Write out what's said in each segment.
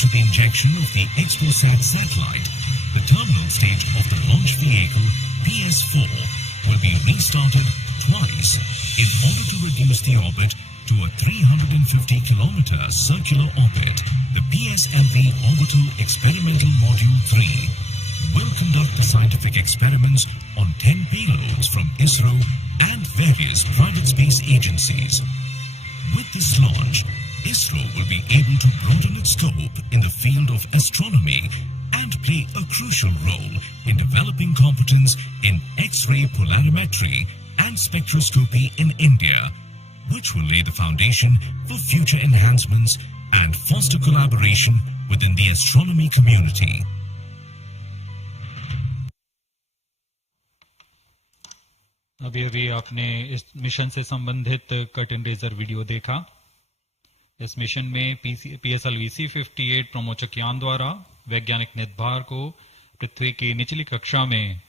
to the injection of the XPoSat satellite, the terminal stage of the launch vehicle PS4 will be restarted twice in order to reduce the orbit to a 350-kilometer circular orbit. The PSLV Orbital Experimental Module 3 will conduct the scientific experiments on 10 payloads from ISRO and various private space agencies. With this launch, ISRO will be able to broaden its scope in the field of astronomy and play a crucial role in developing competence in X-ray polarimetry and spectroscopy in India, which will lay the foundation for future enhancements and foster collaboration within the astronomy community. अभी अभी आपने इस mission से संबंधित cut and razor video देखा। इस mission में PSLV-C58 प्रमोचक यान द्वारा वैज्ञानिक निदभार को पृथ्वी की निचली कक्षा में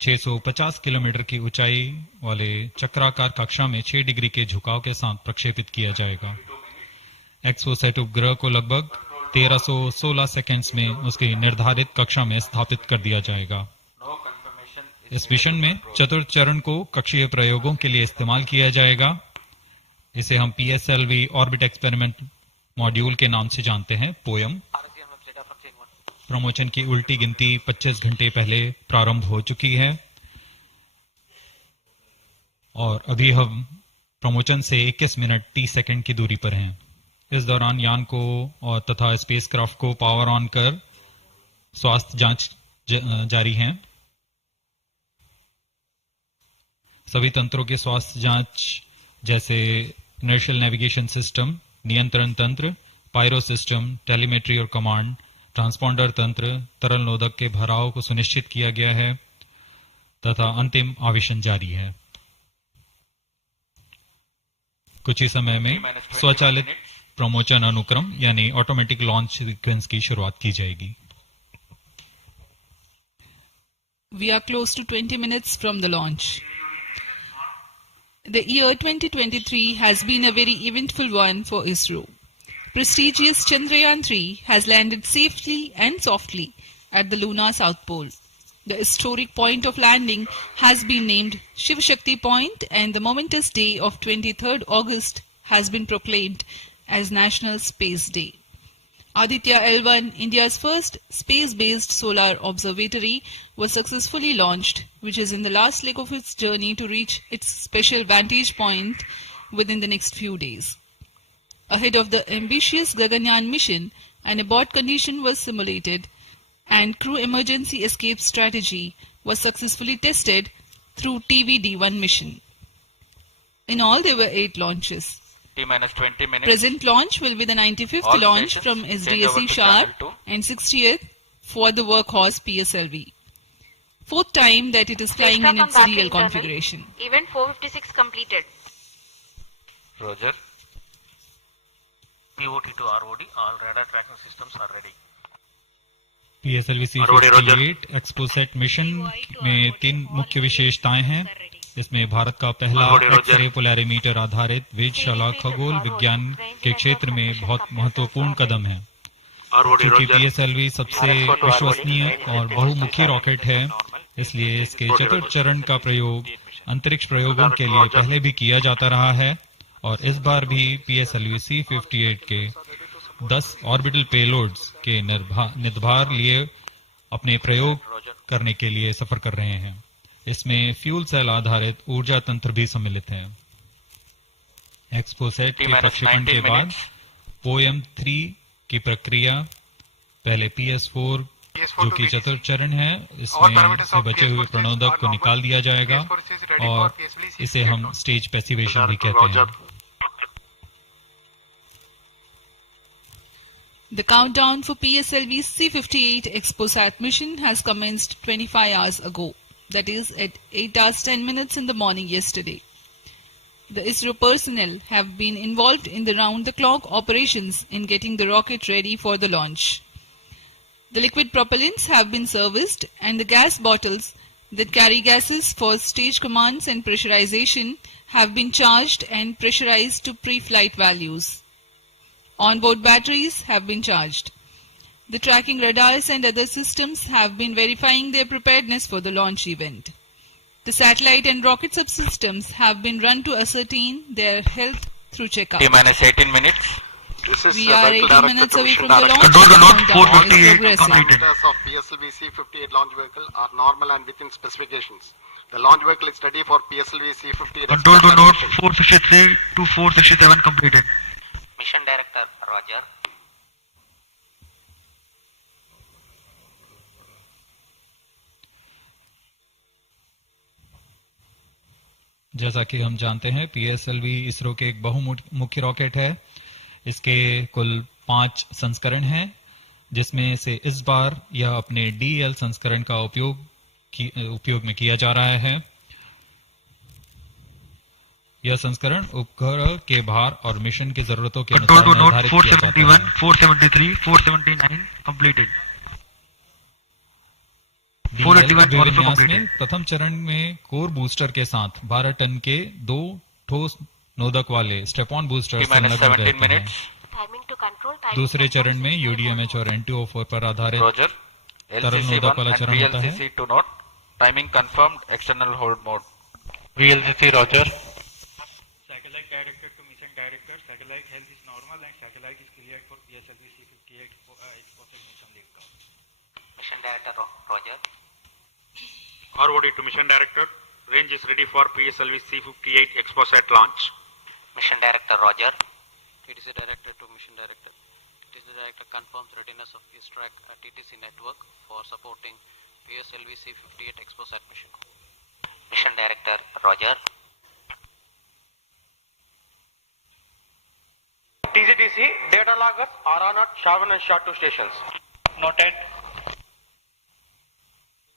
650 किलोमीटर की ऊंचाई वाले चक्राकार कक्षा में 6 डिग्री के झुकाव के साथ प्रक्षेपित किया जाएगा। XPoSat उपग्रह को लगभग 1316 सेकेंड्स में उसकी निर्धारित कक्षा में स्थापित कर दिया जाएगा। इस मिशन में चतुर्थ चरण को कक्षीय प्रयोगों के लिए इस्तेमाल किया जाएगा। इसे हम PSLV ऑर्बिट एक्सपेरिमेंट मॉड्यूल के नाम से जानते हैं, पोयम। प्रमोचन की उल्टी गिनती 25 घंटे पहले प्रारंभ हो चुकी है और अभी हम प्रमोचन से 21 मिनट 30 सेकंड की दूरी पर हैं। इस दौरान यान को और तथा स्पेसक्राफ्ट को पावर ऑन कर स्वास्थ्य जांच जारी है। सभी तंत्रों के स्वास्थ्य जांच जैसे इनर्शियल नेविगेशन सिस्टम, नियंत्रण तंत्र, पायरो सिस्टम, टेलीमेट्री और कमांड, ट्रांसपॉन्डर तंत्र, तरल नोदक के भराव को सुनिश्चित किया गया है तथा अंतिम आवेशन जारी है। कुछ ही समय में स्वचालित प्रमोचन अनुक्रम यानी ऑटोमेटिक लॉन्च सीक्वेंस की शुरुआत की जाएगी। We are close to 20 minutes from the launch. The year 2023 has been a very eventful one for ISRO. Prestigious Chandrayaan-3 has landed safely and softly at the lunar south pole. The historic point of landing has been named Shiv Shakti Point, and the momentous day of 23rd August has been proclaimed as National Space Day. Aditya L1, India's first space-based solar observatory, was successfully launched, which is in the last leg of its journey to reach its special vantage point within the next few days. Ahead of the ambitious Gaganyaan mission, an abort condition was simulated and crew emergency escape strategy was successfully tested through TVD-1 mission. In all, there were 8 launches. T-20 minutes. Present launch will be the 95th All launch stations from change over SDSC to SHAR channel 2. and 60th for the workhorse PSLV. 4th time that it is flying in its Spacecraft on real battery internal. configuration. Event 456 completed. Roger. POT to ROD, all radar tracking systems are ready. PSLV-C58 XPoSat mission में 3 मुख्य विशेषताएं हैं। इसमें भारत का पहला x ray polarimeter आधारित वेधशाला खगोल विज्ञान के क्षेत्र में बहुत महत्वपूर्ण कदम है। क्योंकि PSLV सबसे विश्वसनीय और बहुमुखी रॉकेट है, इसलिए इसके चतुर्थ चरण का प्रयोग अंतरिक्ष प्रयोगों के लिए पहले भी किया जाता रहा है और इस बार भी PSLV-C58 के 10 ऑर्बिटल पेलोड्स के निदभार लिए अपने प्रयोग करने के लिए सफर कर रहे हैं। इसमें फ्यूल सेल आधारित ऊर्जा तंत्र भी सम्मिलित है। XPoSat के प्रक्षेपण के बाद पोयम 3 की प्रक्रिया पहले PS4 जो कि चतुर्थ चरण है, इसमें से बचे हुए प्रणोदक को निकाल दिया जाएगा और इसे हम स्टेज पैसिवेशन भी कहते हैं। The countdown for PSLV-C58 XPoSat mission has commenced 25 hours ago. That is at 8 hours 10 minutes in the morning yesterday. The ISRO personnel have been involved in the round-the-clock operations in getting the rocket ready for the launch. The liquid propellants have been serviced and the gas bottles that carry gases for stage commands and pressurization have been charged and pressurized to pre-flight values. Onboard batteries have been charged. The tracking radars and other systems have been verifying their preparedness for the launch event. The satellite and rocket subsystems have been run to ascertain their health through checkup. T-minus 18 minutes. This is We are 18 minutes away from the launch. Control to Countdown note 458 is progressing. completed. Of PSLV-C58 launch vehicle are normal and within specifications. The launch vehicle is ready for PSLV-C58. Control to note 463 to 467 completed. Mission Director, Roger. जैसा कि हम जानते हैं PSLV ISRO के एक बहुमुखी rocket है। इसके कुल 5 संस्करण हैं, जिसमें से इस बार यह अपने डीएल संस्करण का उपयोग में किया जा रहा है। यह संस्करण उपग्रह के भार और मिशन की जरूरतों के अनुसार निर्धारित किया जाता है। 473, 479 completed. विन्यास में प्रथम चरण में कोर बूस्टर के साथ 12 टन के 2 ठोस नोदक वाले स्टेप ऑन बूस्टर संलग्न रहते हैं। दूसरे चरण में यूडीएमएच और NTO4 पर आधारित तरल नोदक वाला चरण होता है। Timing confirmed, external hold mode. VLCC Roger. Satellite director to mission director. Satellite health is normal and satellite is cleared for PSLV-C58 XPoSat mission data. Mission Director, Roger. Forwarded to mission director. Range is ready for PSLV-C58 XPoSat launch. Mission Director, Roger. TTC Director to Mission Director. TTC Director confirms readiness of ISTRAC TTC network for supporting PSLV-C58 XPoSat mission. Mission Director, Roger. TCTC data loggers are on at SHAR1 and SHAR2 stations. Noted.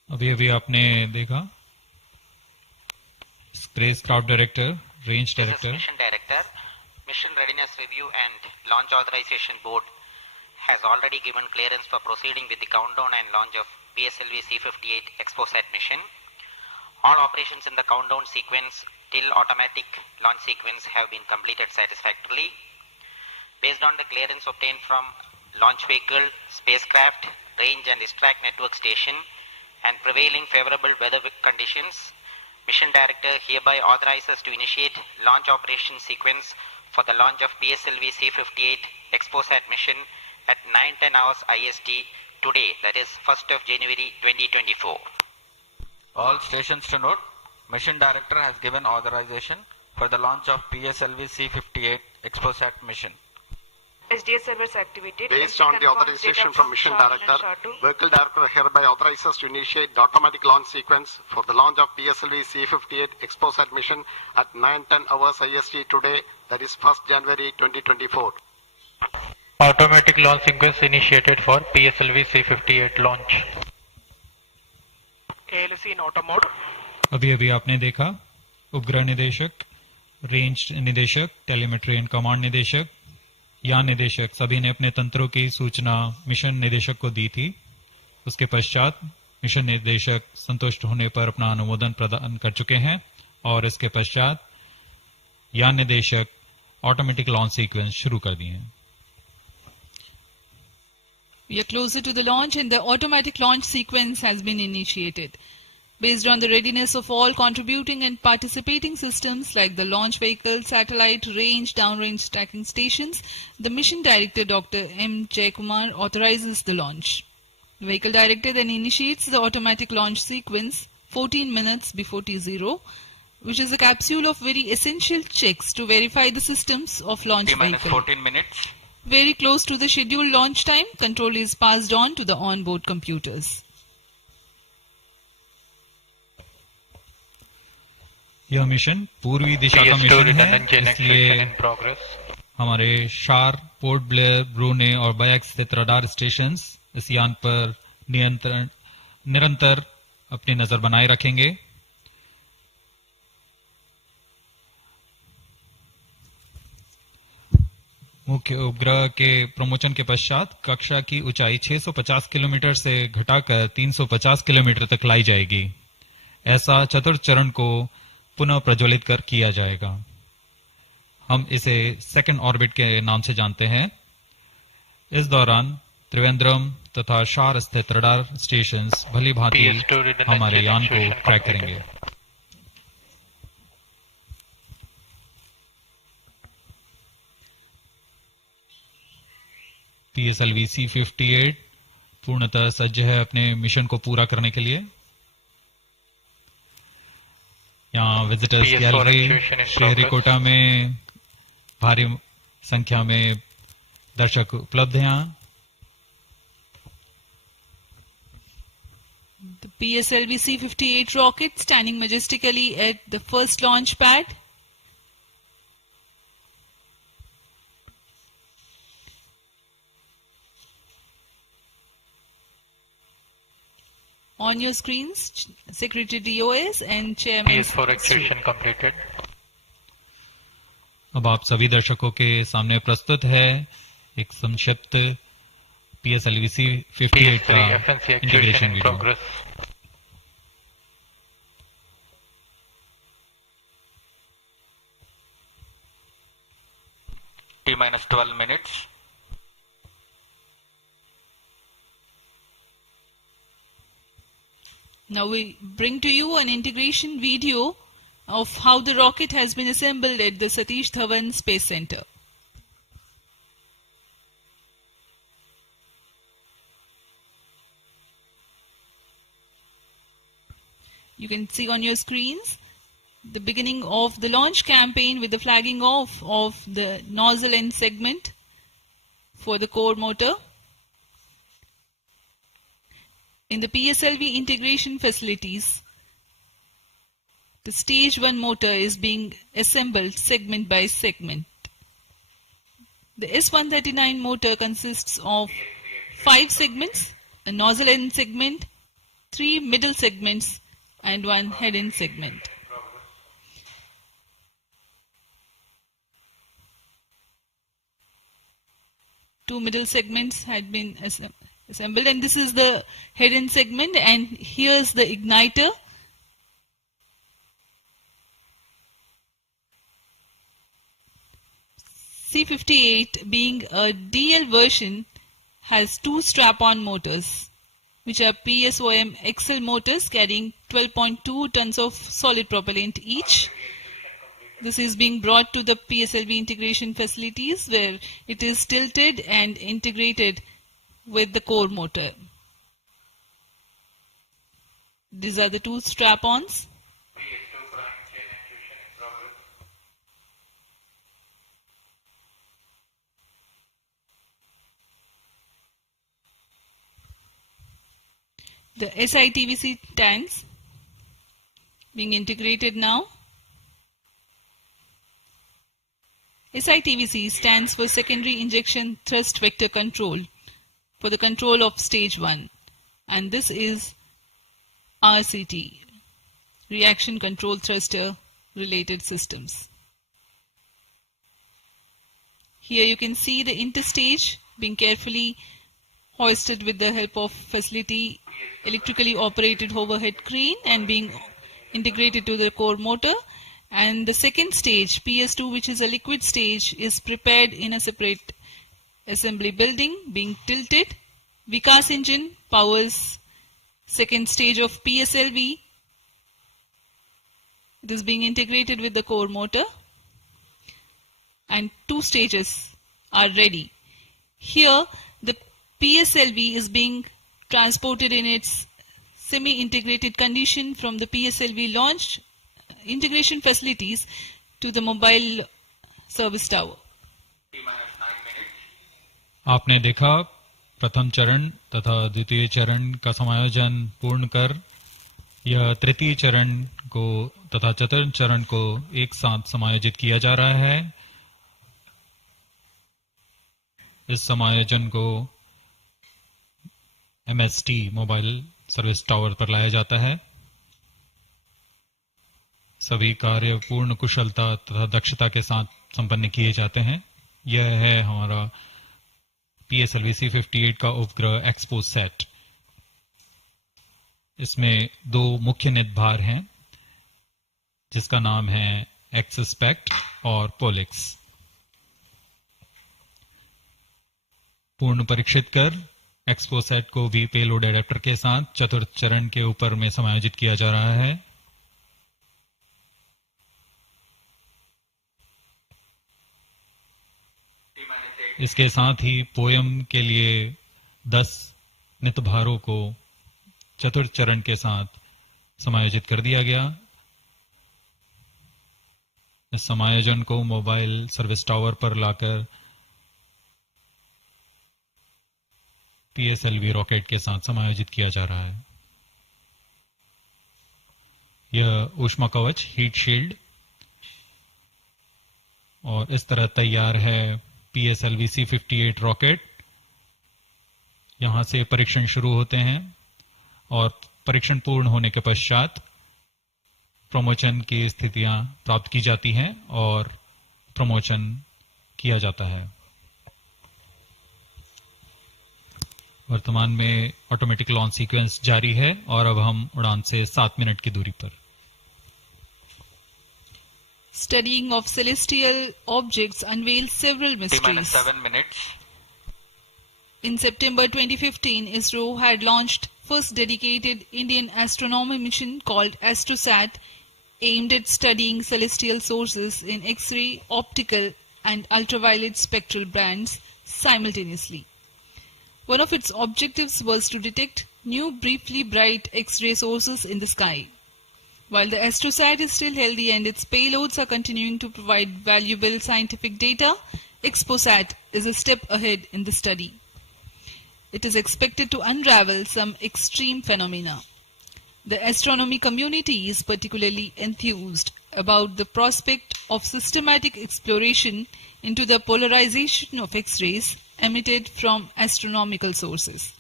अभी आपने देखा spacecraft director, range director. Mission Director, Mission Readiness Review and Launch Authorization Board has already given clearance for proceeding with the countdown and launch of PSLV-C58 XPoSat mission. All operations in the countdown sequence till automatic launch sequence have been completed satisfactorily. Based on the clearance obtained from launch vehicle, spacecraft, range and ISTRAC network station and prevailing favorable weather conditions, Mission Director hereby authorizes to initiate launch operation sequence for the launch of PSLV-C58 XPoSat mission at 9:10 hours IST today, that is 1st of January 2024. All stations to note, Mission Director has given authorization for the launch of PSLV-C58 XPoSat mission. SDS servers activated. Based on the authorization from Mission Director, Vehicle Director hereby authorizes to initiate the automatic launch sequence for the launch of PSLV-C58 XPoSat mission at 9:10 hours IST today, that is 1st January 2024. Automatic launch sequence initiated for PSLV-C58 launch. ALC in auto mode. अभी आपने देखा उपग्रह निदेशक, range निदेशक, telemetry and command निदेशक, यान निदेशक सभी ने अपने तंत्रों की सूचना मिशन निदेशक को दी थी। उसके पश्चात मिशन निदेशक संतुष्ट होने पर अपना अनुमोदन प्रदान कर चुके हैं और इसके पश्चात यान निदेशक ऑटोमेटिक लॉन्च सीक्वेंस शुरू कर दिए हैं। We are closer to the launch and the automatic launch sequence has been initiated. Based on the readiness of all contributing and participating systems like the launch vehicle, satellite, range, downrange tracking stations, the Mission Director Dr. M. Jaikumar authorizes the launch. The Vehicle Director then initiates the automatic launch sequence 14 minutes before T0, which is a capsule of very essential checks to verify the systems of launch T-minus vehicle. 14 minutes. Very close to the scheduled launch time, control is passed on to the onboard computers. यह mission पूर्वी दिशा का mission है, इसलिए हमारे शार, port Blair, ब्रूने और bike स्थित radar stations इस यान पर निरंतर अपनी नजर बनाए रखेंगे। मुख्य उपग्रह के प्रमोशन के पश्चात कक्षा की ऊंचाई 650 किलोमीटर से घटाकर 350 किलोमीटर तक लाई जाएगी। ऐसा चतुर्थ चरण को पुनः प्रज्वलित कर किया जाएगा। हम इसे सेकंड ऑर्बिट के नाम से जानते हैं। इस दौरान त्रिवेंद्रम तथा शार स्थित रडार स्टेशंस भली भांति हमारे यान को ट्रैक करेंगे। PSLV-C58 पूर्णतः सज्ज है अपने मिशन को पूरा करने के लिए। यहाँ विजिटर्स गैलरी श्रीहरिकोटा में भारी संख्या में दर्शक उपलब्ध हैं। यहाँ The PSLV-C58 rocket standing majestically at the first launch pad. On your screens, Secretary DOS and Chairman. PS4 activation completed. अब आप सभी दर्शकों के सामने प्रस्तुत है एक संक्षिप्त PSLV-C58 का integration video. T-12 minutes. Now we bring to you an integration video of how the rocket has been assembled at the Satish Dhawan Space Center. You can see on your screens the beginning of the launch campaign with the flagging off of the nozzle end segment for the core motor. In the PSLV integration facilities, the stage 1 motor is being assembled segment by segment. The S139 motor consists of 5 segments, a nozzle end segment, 3 middle segments and 1 head end segment. Two middle segments had been assembled, and this is the head end segment, and here's the igniter. C58 being a DL version has 2 strap-on motors, which are PSOM XL motors carrying 12.2 tons of solid propellant each. This is being brought to the PSLV integration facilities where it is tilted and integrated with the core motor. These are the 2 strap-ons. The SITVC tanks being integrated now. SITVC stands for Secondary Injection Thrust Vector Control for the control of stage 1, and this is RCT, Reaction Control Thruster related systems. Here you can see the interstage being carefully hoisted with the help of facility electrically operated overhead crane and being integrated to the core motor. And the second stage, PS2, which is a liquid stage, is prepared in a separate assembly building, being tilted. Vikas engine powers second stage of PSLV. It is being integrated with the core motor, and 2 stages are ready. Here, the PSLV is being transported in its semi-integrated condition from the PSLV launch integration facilities to the mobile service tower. आपने देखा प्रथम चरण तथा द्वितीय चरण का समायोजन पूर्ण कर यह तृतीय चरण को तथा चतुर्थ चरण को एक साथ समायोजित किया जा रहा है। इस समायोजन को MST मोबाइल सर्विस टावर पर लाया जाता है। सभी कार्य पूर्ण कुशलता तथा दक्षता के साथ संपन्न किए जाते हैं। यह है हमारा PSLV-C58 का उपग्रह XPoSat। इसमें 2 मुख्य निदभार हैं जिसका नाम है XSPECT और POLIX। पूर्ण परीक्षित कर एक्सपोसैट को भी पेलोड एडेप्टर के साथ चतुर्थ चरण के ऊपर में समायोजित किया जा रहा है। इसके साथ ही पोयम के लिए 10 नित भारों को चतुर्थ चरण के साथ समायोजित कर दिया गया। इस समायोजन को मोबाइल सर्विस टावर पर लाकर PSLV रॉकेट के साथ समायोजित किया जा रहा है। यह ऊष्मा कवच हीट शील्ड और इस तरह तैयार है PSLV-C58 रॉकेट। यहां से परीक्षण शुरू होते हैं और परीक्षण पूर्ण होने के पश्चात प्रमोशन की स्थितियां प्राप्त की जाती हैं और प्रमोशन किया जाता है। वर्तमान में ऑटोमेटिक लॉन्च सीक्वेंस जारी है और अब हम उड़ान से 7 मिनट की दूरी पर। Studying of celestial objects unveils several mysteries. 7 minutes. In September 2015, ISRO had launched first dedicated Indian astronomy mission called ASTROSAT, aimed at studying celestial sources in X-ray, optical and ultraviolet spectral bands simultaneously. One of its objectives was to detect new briefly bright X-ray sources in the sky. While the ASTROSAT is still healthy and its payloads are continuing to provide valuable scientific data, XPoSat is a step ahead in the study. It is expected to unravel some extreme phenomena. The astronomy community is particularly enthused about the prospect of systematic exploration into the polarization of X-rays emitted from astronomical sources.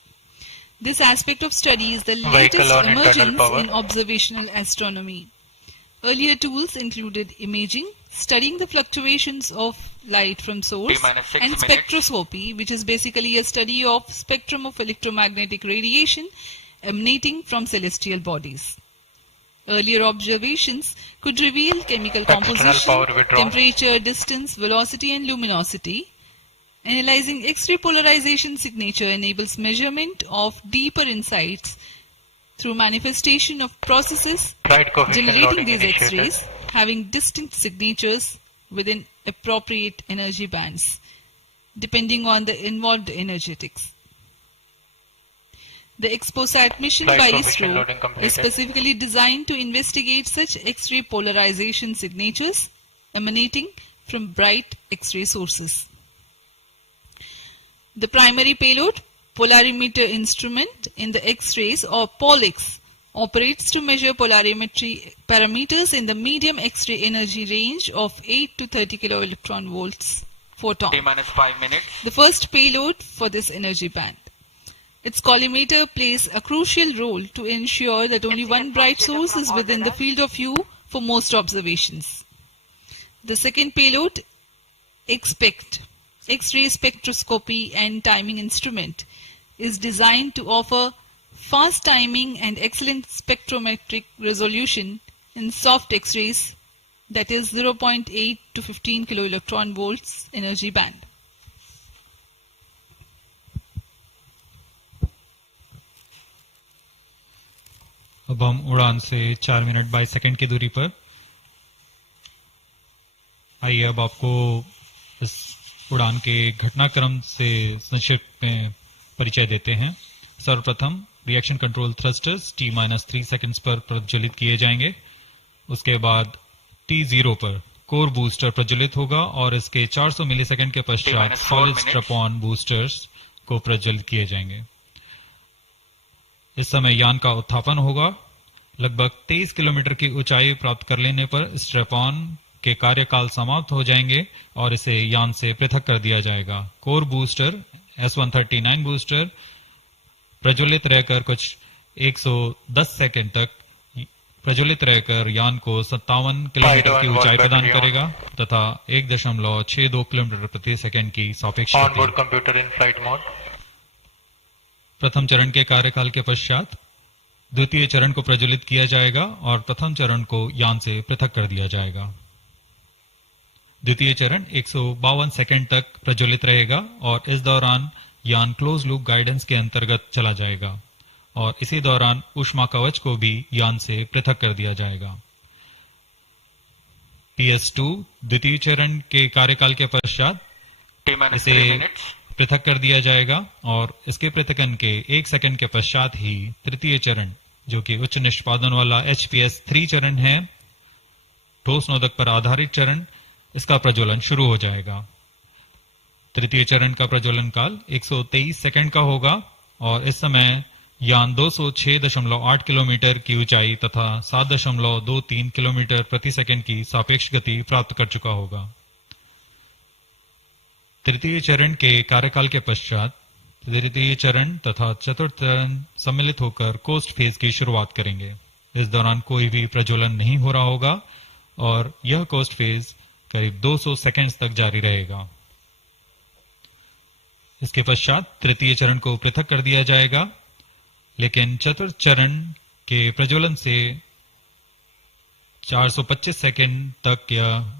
This aspect of study is the latest emergence in observational astronomy. Earlier tools included imaging, studying the fluctuations of light from source, and spectroscopy, which is basically a study of spectrum of electromagnetic radiation emanating from celestial bodies. Earlier observations could reveal chemical composition, temperature, distance, velocity and luminosity. Analyzing X-ray polarization signature enables measurement of deeper insights through manifestation of processes generating these X-rays having distinct signatures within appropriate energy bands, depending on the involved energetics. The XPoSat mission by ISRO is specifically designed to investigate such X-ray polarization signatures emanating from bright X-ray sources. The primary payload, polarimeter instrument in the X-rays or POLIX, operates to measure polarimetry parameters in the medium X-ray energy range of 8 to 30 kiloelectron volts photon. T-5 minutes. The first payload for this energy band. Its collimator plays a crucial role to ensure that only one bright source is within the field of view for most observations. The second payload, XPECT, X-ray spectroscopy and timing instrument, is designed to offer fast timing and excellent spectrometric resolution in soft X-rays, that is 0.8 to 15 kiloelectron volts energy band. अब हम उड़ान से 4 minute 22 second की दूरी पर। आइए अब आपको इस उड़ान के घटनाक्रम से संक्षिप्त में परिचय देते हैं। सर्वप्रथम reaction control thrusters T-3 seconds पर प्रज्वलित किए जाएंगे। उसके बाद T0 पर कोर बूस्टर प्रज्वलित होगा और इसके 400 मिलीसेकंड के पश्चात सॉलिड स्ट्रैप-ऑन बूस्टर्स को प्रज्वलित किए जाएंगे। इस समय यान का उत्थापन होगा। लगभग 23 किलोमीटर की ऊंचाई प्राप्त कर लेने पर स्ट्रैप-ऑन के कार्यकाल समाप्त हो जाएंगे और इसे यान से पृथक कर दिया जाएगा। कोर बूस्टर S139 बूस्टर प्रज्वलित रहकर कुछ 110 सेकंड तक प्रज्वलित रहकर यान को 57 किलोमीटर की ऊंचाई प्रदान करेगा तथा 1.62 किलोमीटर प्रति सेकंड की सापेक्ष गति। प्रथम चरण के कार्यकाल के पश्चात द्वितीय चरण को प्रज्वलित किया जाएगा और प्रथम चरण को यान से पृथक कर दिया जाएगा। द्वितीय चरण 152 सेकंड तक प्रज्वलित रहेगा और इस दौरान यान क्लोज लूप गाइडेंस के अंतर्गत चला जाएगा और इसी दौरान ऊष्मा कवच को भी यान से पृथक कर दिया जाएगा। PS2 द्वितीय चरण के कार्यकाल के पश्चात इसे पृथक कर दिया जाएगा और इसके पृथकन के 1 सेकंड के पश्चात ही तृतीय चरण, जो कि उच्च निष्पादन वाला HPS3 चरण है, ठोस नोदक पर आधारित चरण, इसका प्रज्वलन शुरू हो जाएगा। तृतीय चरण का प्रज्वलन काल 123 सेकंड का होगा और इस समय यान 206.8 किलोमीटर की ऊंचाई तथा 7.23 किलोमीटर प्रति सेकंड की सापेक्ष गति प्राप्त कर चुका होगा। तृतीय चरण के कार्यकाल के पश्चात तृतीय चरण तथा चतुर्थ चरण सम्मिलित होकर कोस्ट फेज की शुरुआत करेंगे। इस दौरान कोई भी प्रज्वलन नहीं हो रहा होगा और यह कोस्ट फेज करीब 200 सेकंड्स तक जारी रहेगा। इसके पश्चात तृतीय चरण को पृथक कर दिया जाएगा, लेकिन चतुर्थ चरण के प्रज्वलन से 425 सेकंड तक यह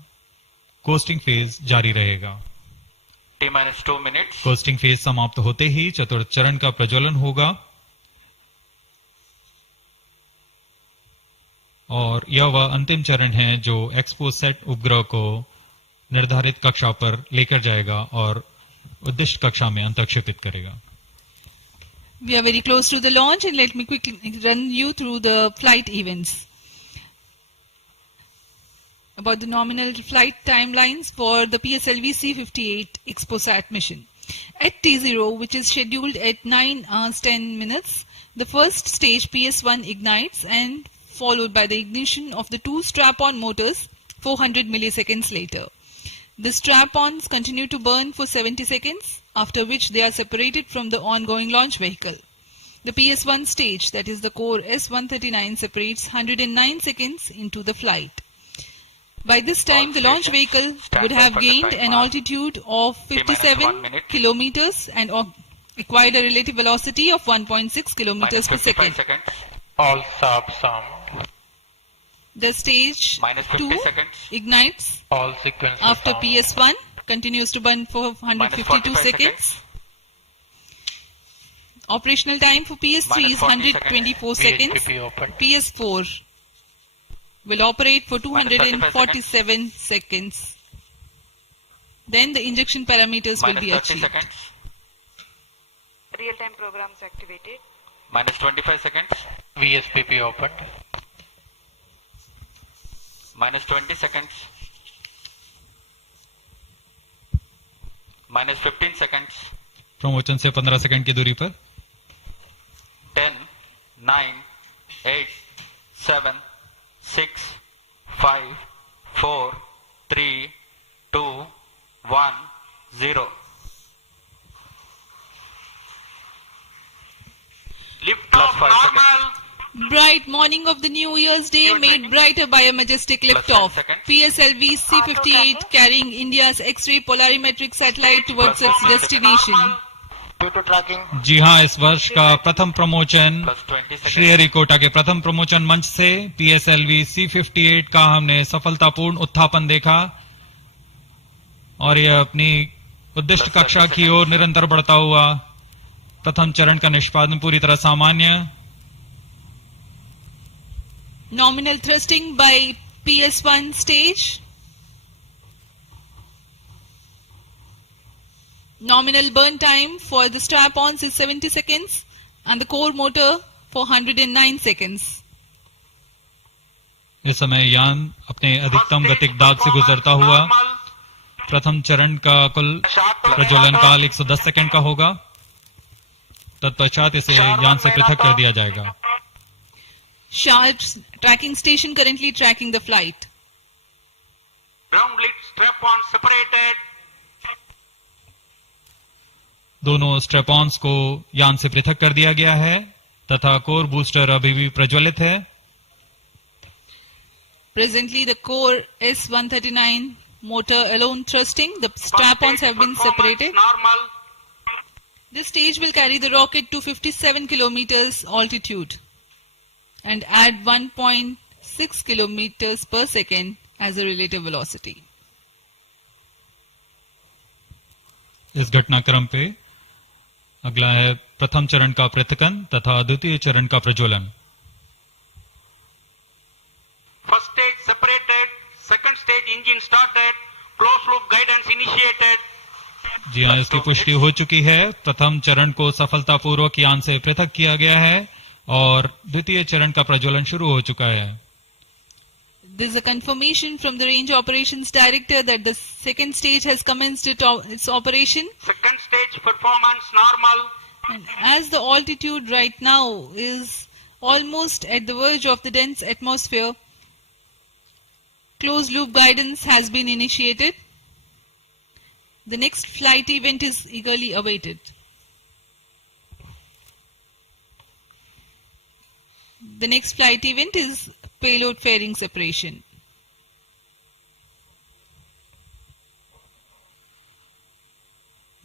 कोस्टिंग फेज जारी रहेगा। T-2 minutes. कोस्टिंग फेज समाप्त होते ही चतुर्थ चरण का प्रज्वलन होगा और यह वह अंतिम चरण है जो XPoSat उपग्रह को निर्धारित कक्षा पर लेकर जाएगा और उद्दिष्ट कक्षा में अंतक्षेपित करेगा। We are very close to the launch and let me quickly run you through the flight events. About the nominal flight timelines for the PSLV-C58 XPoSat mission. At T0, which is scheduled at 9 hours 10 minutes, the first stage PS1 ignites and followed by the ignition of the two strap-on motors 400 milliseconds later. The strap-ons continue to burn for 70 seconds, after which they are separated from the ongoing launch vehicle. The PS1 stage, that is the core S139, separates 109 seconds into the flight. By this time, the launch vehicle would have gained an altitude of 57 kilometers and acquired a relative velocity of 1.6 kilometers per second. All subs sound. The stage 2 ignites All sequences after sound. PS1, continues to burn for 152 seconds. Operational time for PS3 is 124 seconds. PHPP open. PS4 will operate for 247 seconds. Then the injection parameters will Minus be 30 achieved. seconds. Real-time programs activated. Minus 25 seconds. VSPP opened. Minus 20 seconds. Minus 15 seconds. प्रमोचन से 15 second की दूरी पर 10, 9, 8, 7, 6, 5, 4, 3, 2, 1, 0. Lift off normal. Bright morning of the New Year's Day made brighter by a majestic liftoff. PSLV-C58 carrying India's X-ray polarimetric satellite towards its destination. जी हाँ, इस वर्ष का प्रथम प्रमोचन श्रीहरिकोटा के प्रथम प्रमोचन मंच से PSLV-C58 का हमने सफलतापूर्ण उत्थापन देखा और यह अपनी उद्दिष्ट कक्षा की ओर निरंतर बढ़ता हुआ। प्रथम चरण का निष्पादन पूरी तरह सामान्य। Nominal thrusting by PS1 stage. Nominal burn time for the strap-ons is 70 seconds and the core motor for 109 seconds. इस समय यान अपने अधिकतम गतिक दाब से गुजरता हुआ प्रथम चरण का कुल प्रज्वलन काल 110 सेकंड का होगा। तत्पश्चात इसे यान से पृथक कर दिया जाएगा। SHAR tracking station currently tracking the flight. Ground lid strap-on separated. दोनों स्ट्रेपॉन्स को यान से पृथक कर दिया गया है तथा कोर बूस्टर अभी भी प्रज्वलित है। Presently, the core S139 motor alone thrusting. The strap-ons have been separated. Normal. This stage will carry the rocket to 57 kilometers altitude and add 1.6 kilometers per second as a relative velocity. इस घटनाक्रम पे अगला है प्रथम चरण का पृथक्कन तथा द्वितीय चरण का प्रज्वलन। First stage separated, second stage engine started, closed loop guidance initiated. जी हाँ, इसकी पुष्टि हो चुकी है। प्रथम चरण को सफलतापूर्वक यान से पृथक किया गया है और द्वितीय चरण का प्रज्वलन शुरू हो चुका है। There is a confirmation from the Range Operations Director that the second stage has commenced its operation. Second stage performance normal. And as the altitude right now is almost at the verge of the dense atmosphere, closed loop guidance has been initiated. The next flight event is eagerly awaited. The next flight event is payload fairing separation.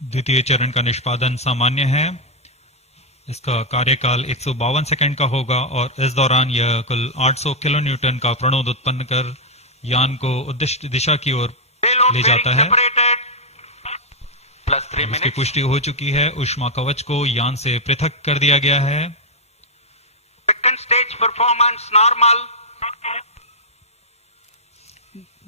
द्वितीय चरण का निष्पादन सामान्य है। इसका कार्यकाल 152 second का होगा और इस दौरान यह कुल 800 किलो न्यूटन का प्रणोद उत्पन्न कर यान को उद्दिष्ट दिशा की ओर ले जाता है। इसकी पुष्टि हो चुकी है। ऊष्मा कवच को यान से पृथक कर दिया गया है। Second stage performance normal.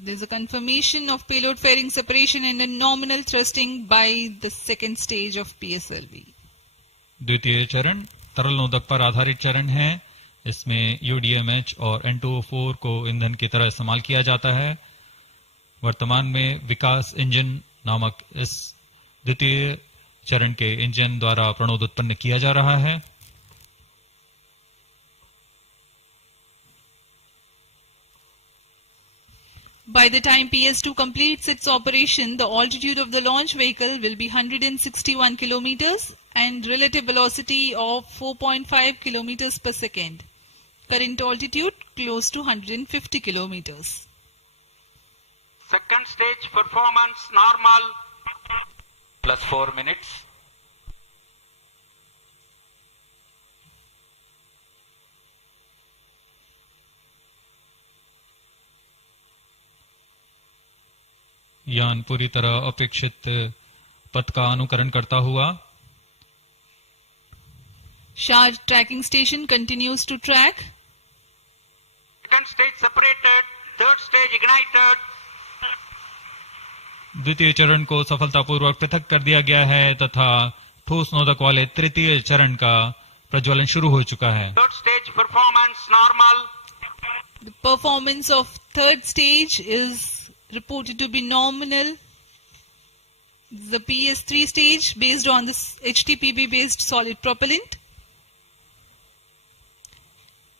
There is a confirmation of payload fairing separation and a nominal thrusting by the second stage of PSLV. द्वितीय चरण तरल नोदक पर आधारित चरण है। इसमें UDMH और N2O4 को ईंधन की तरह इस्तेमाल किया जाता है। वर्तमान में विकास इंजन नामक इस द्वितीय चरण के इंजन द्वारा प्रणोद उत्पन्न किया जा रहा है। By the time PS2 completes its operation, the altitude of the launch vehicle will be 161 kilometers and relative velocity of 4.5 kilometers per second. Current altitude close to 150 kilometers. Second stage performance normal. Plus 4 minutes. यान पूरी तरह अपेक्षित पथ का अनुकरण करता हुआ SHAR tracking station continues to track. Second stage separated, third stage ignited. द्वितीय चरण को सफलतापूर्वक पृथक कर दिया गया है तथा ठोस नोदक वाले तृतीय चरण का प्रज्वलन शुरू हो चुका है। Third stage performance normal. The performance of third stage is reported to be nominal. The PS3 stage based on this HTPB based solid propellant.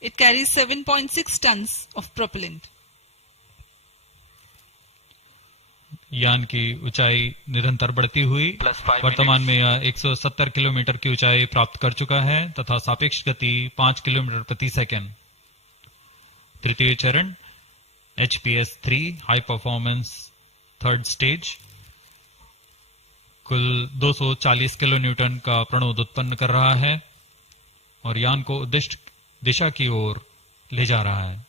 It carries 7.6 tons of propellant. यान की ऊंचाई निरंतर बढ़ती हुई वर्तमान में यह 170 किलोमीटर की ऊंचाई प्राप्त कर चुका है तथा सापेक्ष गति 5 किलोमीटर प्रति सेकंड। तृतीय चरण HPS3 high performance third stage कुल 240 किलो न्यूटन का प्रणोद उत्पन्न कर रहा है और यान को उद्दिष्ट दिशा की ओर ले जा रहा है।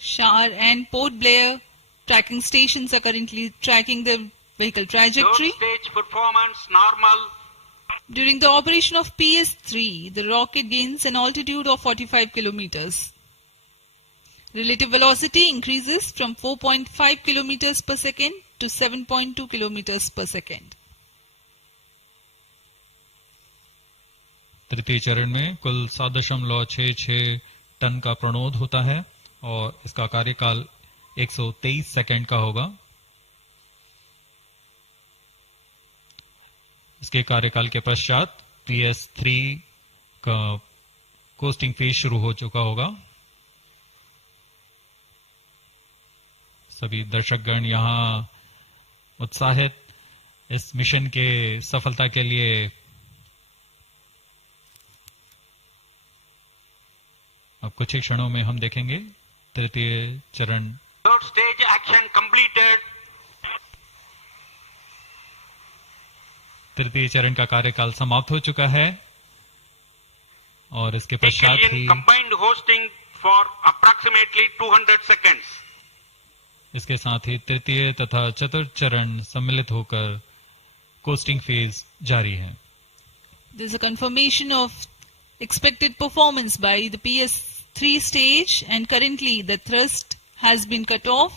SHAR and Port Blair tracking stations are currently tracking the vehicle trajectory. Third stage performance normal. During the operation of PS3, the rocket gains an altitude of 45 kilometers. Relative velocity increases from 4.5 kilometers per second to 7.2 kilometers per second. तृतीय चरण में कुल 7.66 ton का प्रणोद होता है और इसका कार्यकाल 123 सेकंड का होगा। इसके कार्यकाल के पश्चात PS3 का कोस्टिंग फेज शुरू हो चुका होगा। सभी दर्शकगण यहाँ उत्साहित इस मिशन के सफलता के लिए अब कुछ ही क्षणों में हम देखेंगे तृतीय चरण। Third stage action completed. तृतीय चरण का कार्यकाल समाप्त हो चुका है और इसके पश्चात ही combined hosting for approximately 200 seconds. इसके साथ ही तृतीय तथा चतुर्थ चरण सम्मिलित होकर कोस्टिंग फेज जारी है. There's a confirmation of expected performance by the PS3 stage, and currently the thrust has been cut off,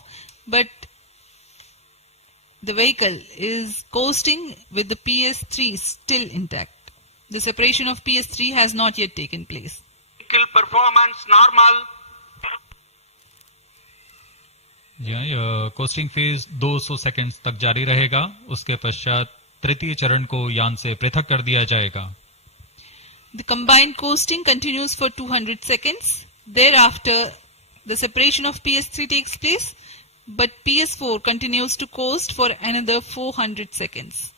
but the vehicle is coasting with the PS3 still intact. The separation of PS3 has not yet taken place. Vehicle performance normal. Costing phase 200 seconds तक जारी रहेगा. उसके पश्चात तृतीय चरण को यान से पृथक कर दिया जाएगा. The combined coasting continues for 200 seconds. Thereafter, the separation of PS3 takes place, but PS4 continues to coast for another 400 seconds.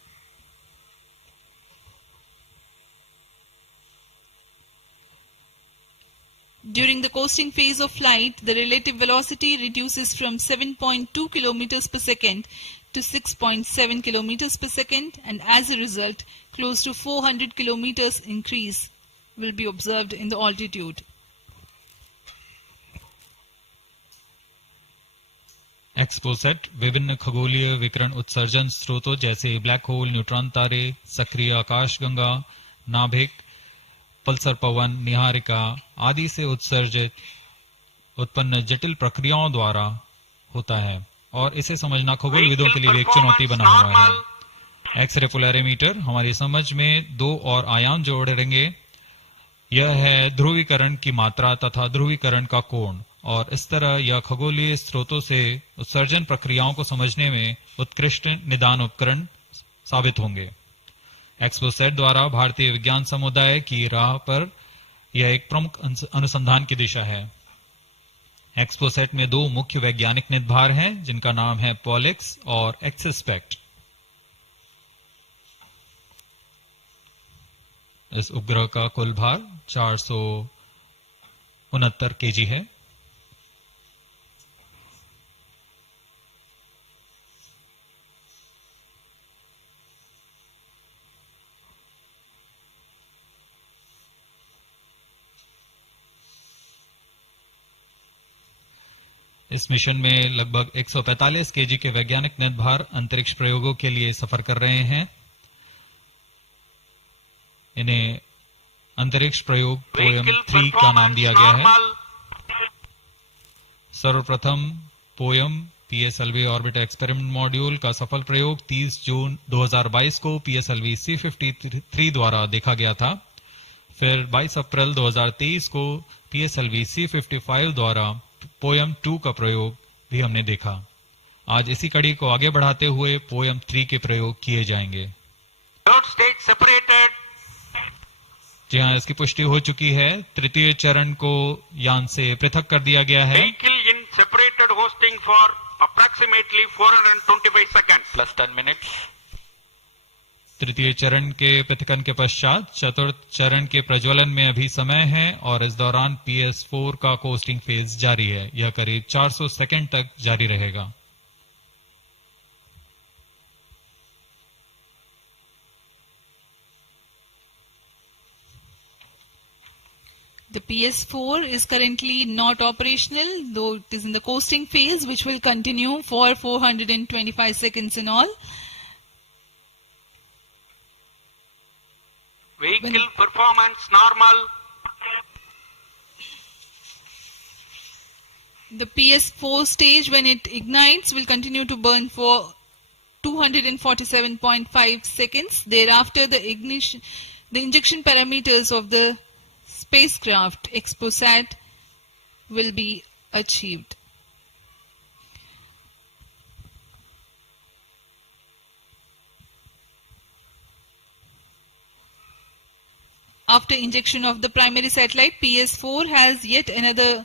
During the coasting phase of flight, the relative velocity reduces from 7.2 kilometers per second to 6.7 kilometers per second, and as a result, close to 400 kilometers increase will be observed in the altitude. XPoSat विभिन्न खगोलीय विकिरण उत्सर्जन स्रोतों जैसे black hole, neutron तारे, सक्रिय आकाशगंगा, नाभिक, पल्सर पवन, निहारिका आदि से उत्सर्जित उत्पन्न जटिल प्रक्रियाओं द्वारा होता है, और इसे समझना खगोलविदों के लिए भी एक चुनौती बना हुआ है. एक्सरे पोलैरिमीटर हमारी समझ में दो और आयाम जोड़ेंगे. यह है ध्रुवीकरण की मात्रा तथा ध्रुवीकरण का कोण, और इस तरह यह खगोलीय स्रोतों से उत्सर्जन प्रक्रियाओं को समझने में उत्कृष्ट निदान उपकरण साबित होंगे. एक्सपोसैट द्वारा भारतीय विज्ञान समुदाय की राह पर यह एक प्रमुख अनुसंधान की दिशा है. एक्सपोसैट में दो मुख्य वैज्ञानिक निदभार हैं, जिनका नाम है पॉलिक्स और एक्सस्पेक्ट. इस उपग्रह का कुल भार 469 केजी है. इस मिशन में लगभग 145 केजी के वैज्ञानिक निर्भर अंतरिक्ष प्रयोगों के लिए सफर कर रहे हैं. इन्हें अंतरिक्ष प्रयोग पोयम 3 का नाम दिया गया है. सर्वप्रथम poem PSLV orbit experiment module का सफल प्रयोग 30 जून 2022 को PSLV-C58 द्वारा देखा गया था. फिर 22 अप्रैल 2023 को PSLV-C55 द्वारा पोयम 2 का प्रयोग भी हमने देखा. आज इसी कड़ी को आगे बढ़ाते हुए पोयम 3 के प्रयोग किए जाएंगे. जी हाँ, इसकी पुष्टि हो चुकी है. तृतीय चरण को यान से पृथक कर दिया गया है. in separated hosting for approximately 425 seconds plus 10 minutes. तृतीय चरण के पृथकन के पश्चात चतुर्थ चरण के प्रज्वलन में अभी समय है, और इस दौरान PS4 का कोस्टिंग फेज जारी है. यह करीब 400 सेकंड तक जारी रहेगा. The PS4 is currently not operational, though it is in the coasting phase, which will continue for 425 seconds in all. Vehicle performance normal. The PS4 stage, when it ignites, will continue to burn for 247.5 seconds. Thereafter, the injection parameters of the spacecraft XPoSat will be achieved. After injection of the primary satellite, PS4 has yet another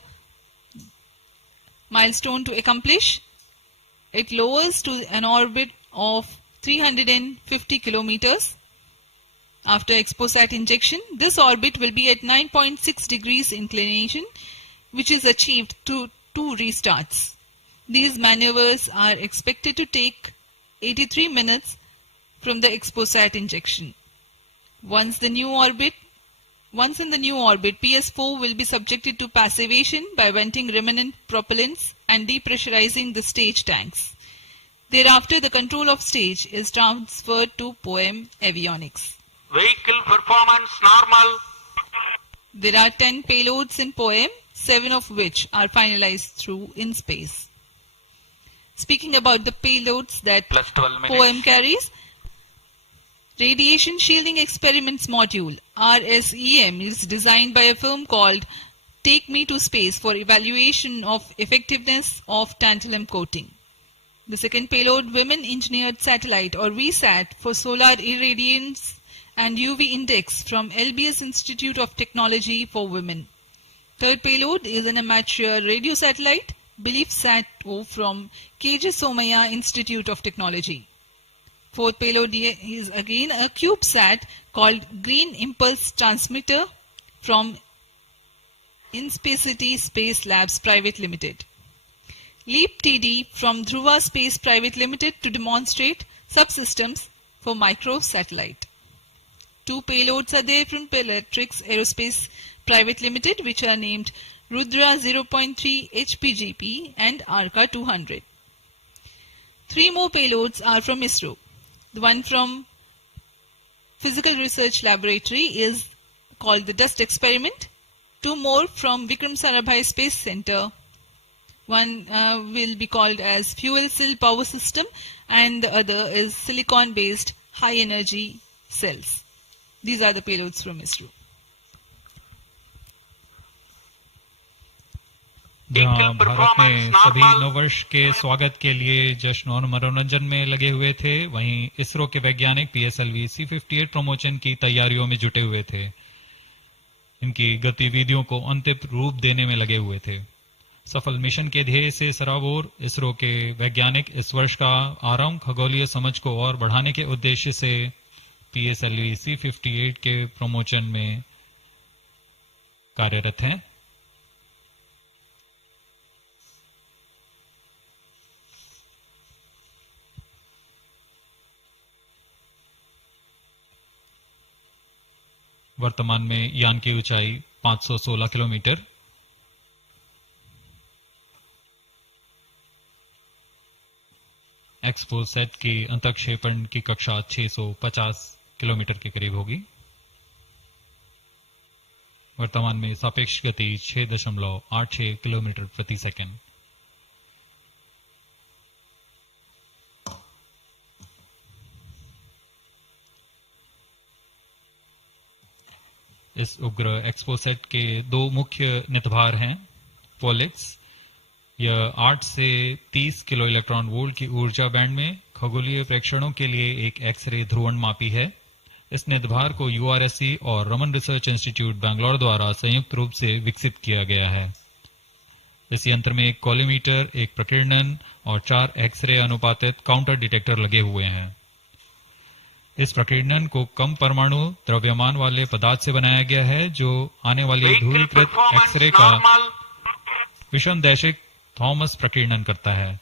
milestone to accomplish. It lowers to an orbit of 350 kilometers. After XPoSat injection, this orbit will be at 9.6 degrees inclination, which is achieved through 2 restarts. These maneuvers are expected to take 83 minutes from the XPoSat injection. Once in the new orbit, PS4 will be subjected to passivation by venting remnant propellants and depressurizing the stage tanks. Thereafter, the control of stage is transferred to POEM avionics. Vehicle performance normal. There are 10 payloads in POEM, 7 of which are finalized through in space. Speaking about the payloads that Plus 12 minutes. POEM carries, Radiation Shielding Experiments Module RSEM is designed by a firm called Take Me to Space for evaluation of effectiveness of tantalum coating. The second payload, Women Engineered Satellite or VSAT for solar irradiance and UV index from LBS Institute of Technology for Women. Third payload is an amateur radio satellite, BeliefSat-O from KJ Somaya Institute of Technology. Fourth payload is again a CubeSat called Green Impulse Transmitter from Inspacity Space Labs Private Limited. LEAP TD from Dhruva Space Private Limited to demonstrate subsystems for microsatellite. 2 payloads are there from Peletrix Aerospace Private Limited, which are named Rudra 0.3 HPGP and Arca 200. 3 more payloads are from ISRO. The one from Physical Research Laboratory is called the Dust Experiment. 2 more from Vikram Sarabhai Space Center. One will be called as Fuel Cell Power System and the other is Silicon Based High Energy Cells. These are the payloads from ISRO. जहाँ भारत में सभी नववर्ष के स्वागत के लिए जश्न और मनोरंजन में लगे हुए थे, वहीं इसरो के वैज्ञानिक PSLV-C58 प्रमोशन की तैयारियों में जुटे हुए थे। इनकी गतिविधियों को अंतिम रूप देने में लगे हुए थे। सफल मिशन के ध्येय से सराबोर इसरो के वैज्ञानिक इस वर्ष का आरंभ खगोलीय समझ को और बढ़ाने के उद्देश्य से PSLV-C58 के प्रमोशन में कार्यरत हैं। वर्तमान में यान की ऊंचाई 516 किलोमीटर, एक्सपोसैट की अंतक्षेपण की कक्षा 650 किलोमीटर के करीब होगी। वर्तमान में सापेक्ष गति 6.86 किलोमीटर प्रति सेकंड। इस उपग्रह एक्सपोसैट के 2 मुख्य नितभार हैं। पोलिक्स, यह 8 से 30 किलो इलेक्ट्रॉन वोल्ट की ऊर्जा बैंड में खगोलीय प्रेक्षणों के लिए एक एक्सरे ध्रुवणमापी है। इस नितभार को URSC और रमन रिसर्च इंस्टीट्यूट बैंगलोर द्वारा संयुक्त रूप से विकसित किया गया है। इस यंत्र में एक कॉलीमीटर, एक प्रकीर्णन और 4 एक्सरे अनुपातित काउंटर डिटेक्टर लगे हुए हैं। इस प्रकीर्णन को कम परमाणु द्रव्यमान वाले पदार्थ से बनाया गया है, जो आने वाली ध्रुवीकृत एक्सरे का विषमदैशिक थॉमस प्रकीर्णन करता है,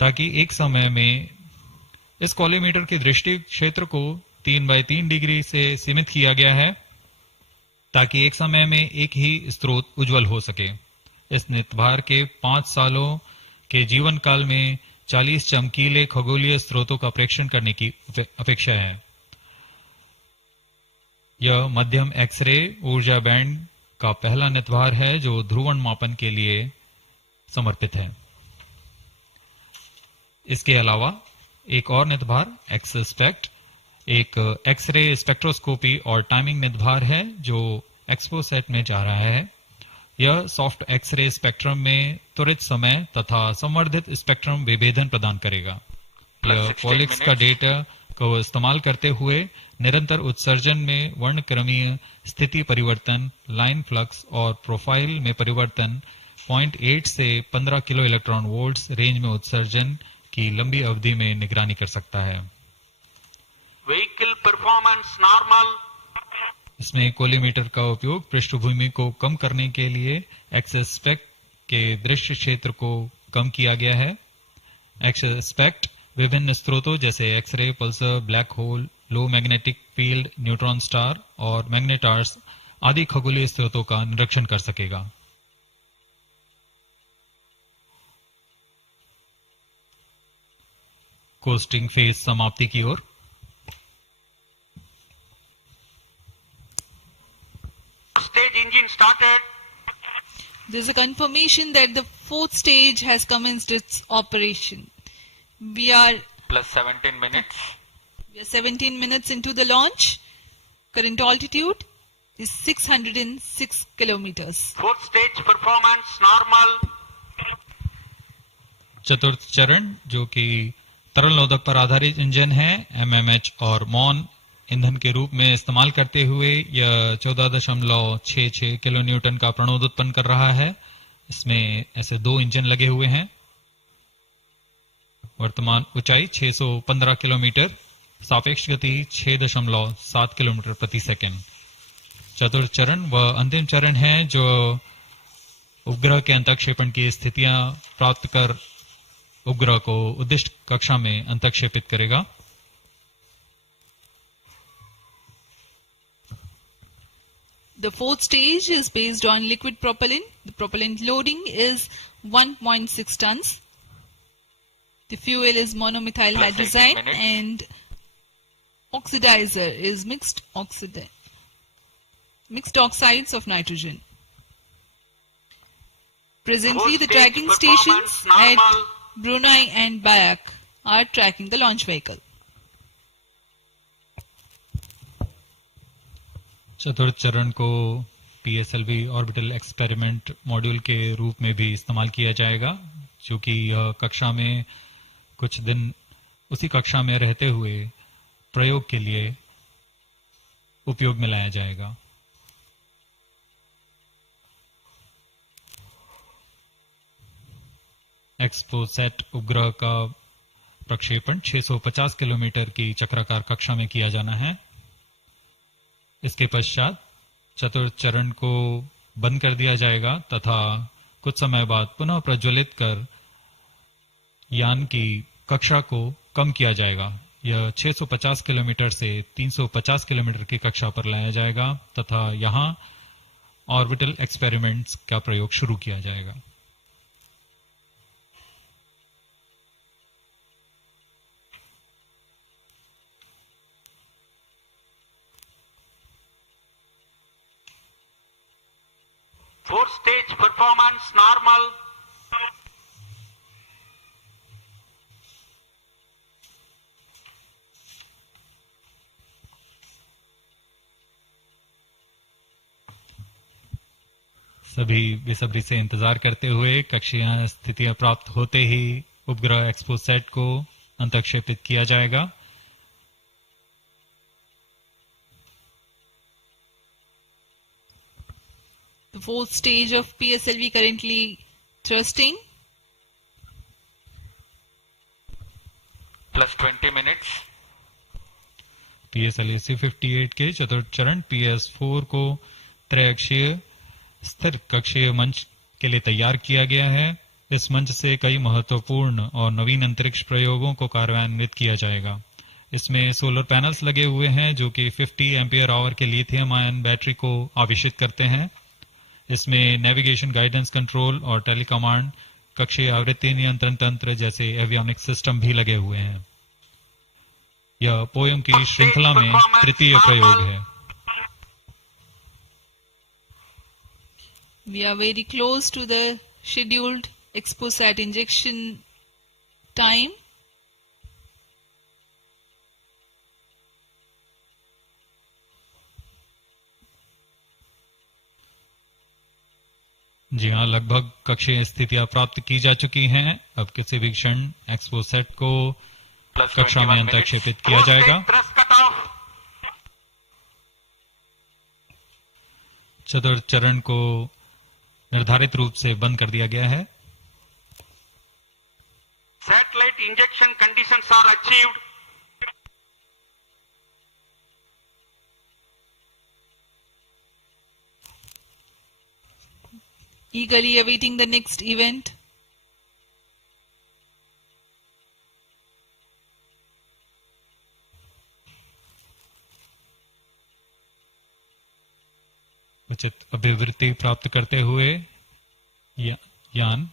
ताकि एक समय में इस कॉलीमीटर के दृष्टि क्षेत्र को 3x3 डिग्री से सीमित किया गया है, ताकि एक समय में एक ही स्रोत उज्जवल हो सके। इस नितभार के 5 सालों के जीवन काल में 40 चमकीले खगोलीय स्रोतों का प्रेक्षण करने की अपेक्षा है। यह मध्यम एक्सरे ऊर्जा बैंड का पहला नितभार है जो ध्रुवण मापन के लिए समर्पित है। इसके अलावा एक और नितभार एक्सस्पेक्ट एक एक्सरे स्पेक्ट्रोस्कोपी और टाइमिंग नितभार है जो एक्सपोसैट में जा रहा है। यह सॉफ्ट एक्सरे स्पेक्ट्रम में त्वरित समय तथा संवर्धित स्पेक्ट्रम विभेदन प्रदान करेगा। यह पॉलिक्स का डेटा को इस्तेमाल करते हुए निरंतर उत्सर्जन में वर्णक्रमीय स्थिति परिवर्तन, लाइन फ्लक्स और प्रोफाइल में परिवर्तन, 0.8 से 15 किलो इलेक्ट्रॉन वोल्ट्स रेंज में उत्सर्जन की लंबी अवधि में निगरानी कर सकता है। Vehicle performance normal. इसमें कोलीमीटर का उपयोग पृष्ठभूमि को कम करने के लिए एक्सस्पेक्ट के दृश्य क्षेत्र को कम किया गया है। एक्सस्पेक्ट विभिन्न स्रोतों जैसे एक्सरे, पल्सर, ब्लैक होल, लो मैग्नेटिक फील्ड, न्यूट्रॉन स्टार और मैग्नेटार्स आदि खगोलीय स्रोतों का निरीक्षण कर सकेगा। कोस्टिंग फेज समाप्ति की ओर। Stage engine started. There's a confirmation that the fourth stage has commenced its operation. We are Plus 17 minutes. We are 17 minutes into the launch. Current altitude is 606 kilometers. Fourth stage performance normal. चतुर्थ चरण जो कि तरल नोदक पर आधारित engine है, MMH और मॉन ईंधन के रूप में इस्तेमाल करते हुए यह 14.66 किलो न्यूटन का प्रणोद उत्पन्न कर रहा है। इसमें ऐसे दो इंजन लगे हुए हैं। वर्तमान ऊंचाई 615 किलोमीटर, सापेक्ष गति 6.7 किलोमीटर प्रति सेकंड। चतुर्थ चरण व अंतिम चरण है जो उपग्रह के अंतःक्षेपण की स्थितियां प्राप्त कर उपग्रह को उद्दिष्ट कक्षा में अंतःक्षेपित करेगा। The fourth stage is based on liquid propellant. The propellant loading is 1.6 tons. The fuel is monomethyl hydrazine and oxidizer is mixed oxides of nitrogen. Presently, the tracking stations at Brunei and Bayak are tracking the launch vehicle. चतुर्थ चरण को PSLV orbital experiment module के रूप में भी इस्तेमाल किया जाएगा, जो कि यह कक्षा में कुछ दिन उसी कक्षा में रहते हुए प्रयोग के लिए उपयोग में लाया जाएगा। एक्सपोसैट उपग्रह का प्रक्षेपण 650 किलोमीटर की चक्राकार कक्षा में किया जाना है। इसके पश्चात चतुर्थ चरण को बंद कर दिया जाएगा तथा कुछ समय बाद पुनः प्रज्वलित कर यान की कक्षा को कम किया जाएगा। यह 650 किलोमीटर से 350 किलोमीटर की कक्षा पर लाया जाएगा तथा यहां ऑर्बिटल एक्सपेरिमेंट्स का प्रयोग शुरू किया जाएगा। Fourth stage performance normal. सभी बेसब्री से इंतजार करते हुए कक्षीय स्थितियां प्राप्त होते ही उपग्रह एक्सपोसैट को अंतःक्षेपित किया जाएगा। The fourth stage of PSLV currently thrusting. Plus 20 minutes. PSLV-C58 के चतुर्थ चरण PS4 को त्रैअक्षीय स्थिर कक्षीय मंच के लिए तैयार किया गया है। इस मंच से कई महत्वपूर्ण और नवीन अंतरिक्ष प्रयोगों को कार्यान्वित किया जाएगा। इसमें सोलर पैनल्स लगे हुए हैं जो कि 50 एम्पियर आवर के लिथियम आयन बैटरी को आवेशित करते हैं। इसमें नेविगेशन, गाइडेंस, कंट्रोल और टेलीकमांड, कक्षीय आवृत्ति नियंत्रण तंत्र जैसे एवियोनिक सिस्टम भी लगे हुए हैं। यह पोयम की श्रृंखला में तृतीय प्रयोग है। We are very close to the scheduled XPoSat injection time. जी हाँ, लगभग कक्षीय स्थितियां प्राप्त की जा चुकी हैं। अब किसी भी क्षण एक्सपोसैट को कक्षा में अंतःक्षेपित किया जाएगा। चतुर्थ चरण को निर्धारित रूप से बंद कर दिया गया है। Satellite injection conditions are achieved. Eagerly awaiting the next event. उचित अभिवृत्ति प्राप्त करते हुए यान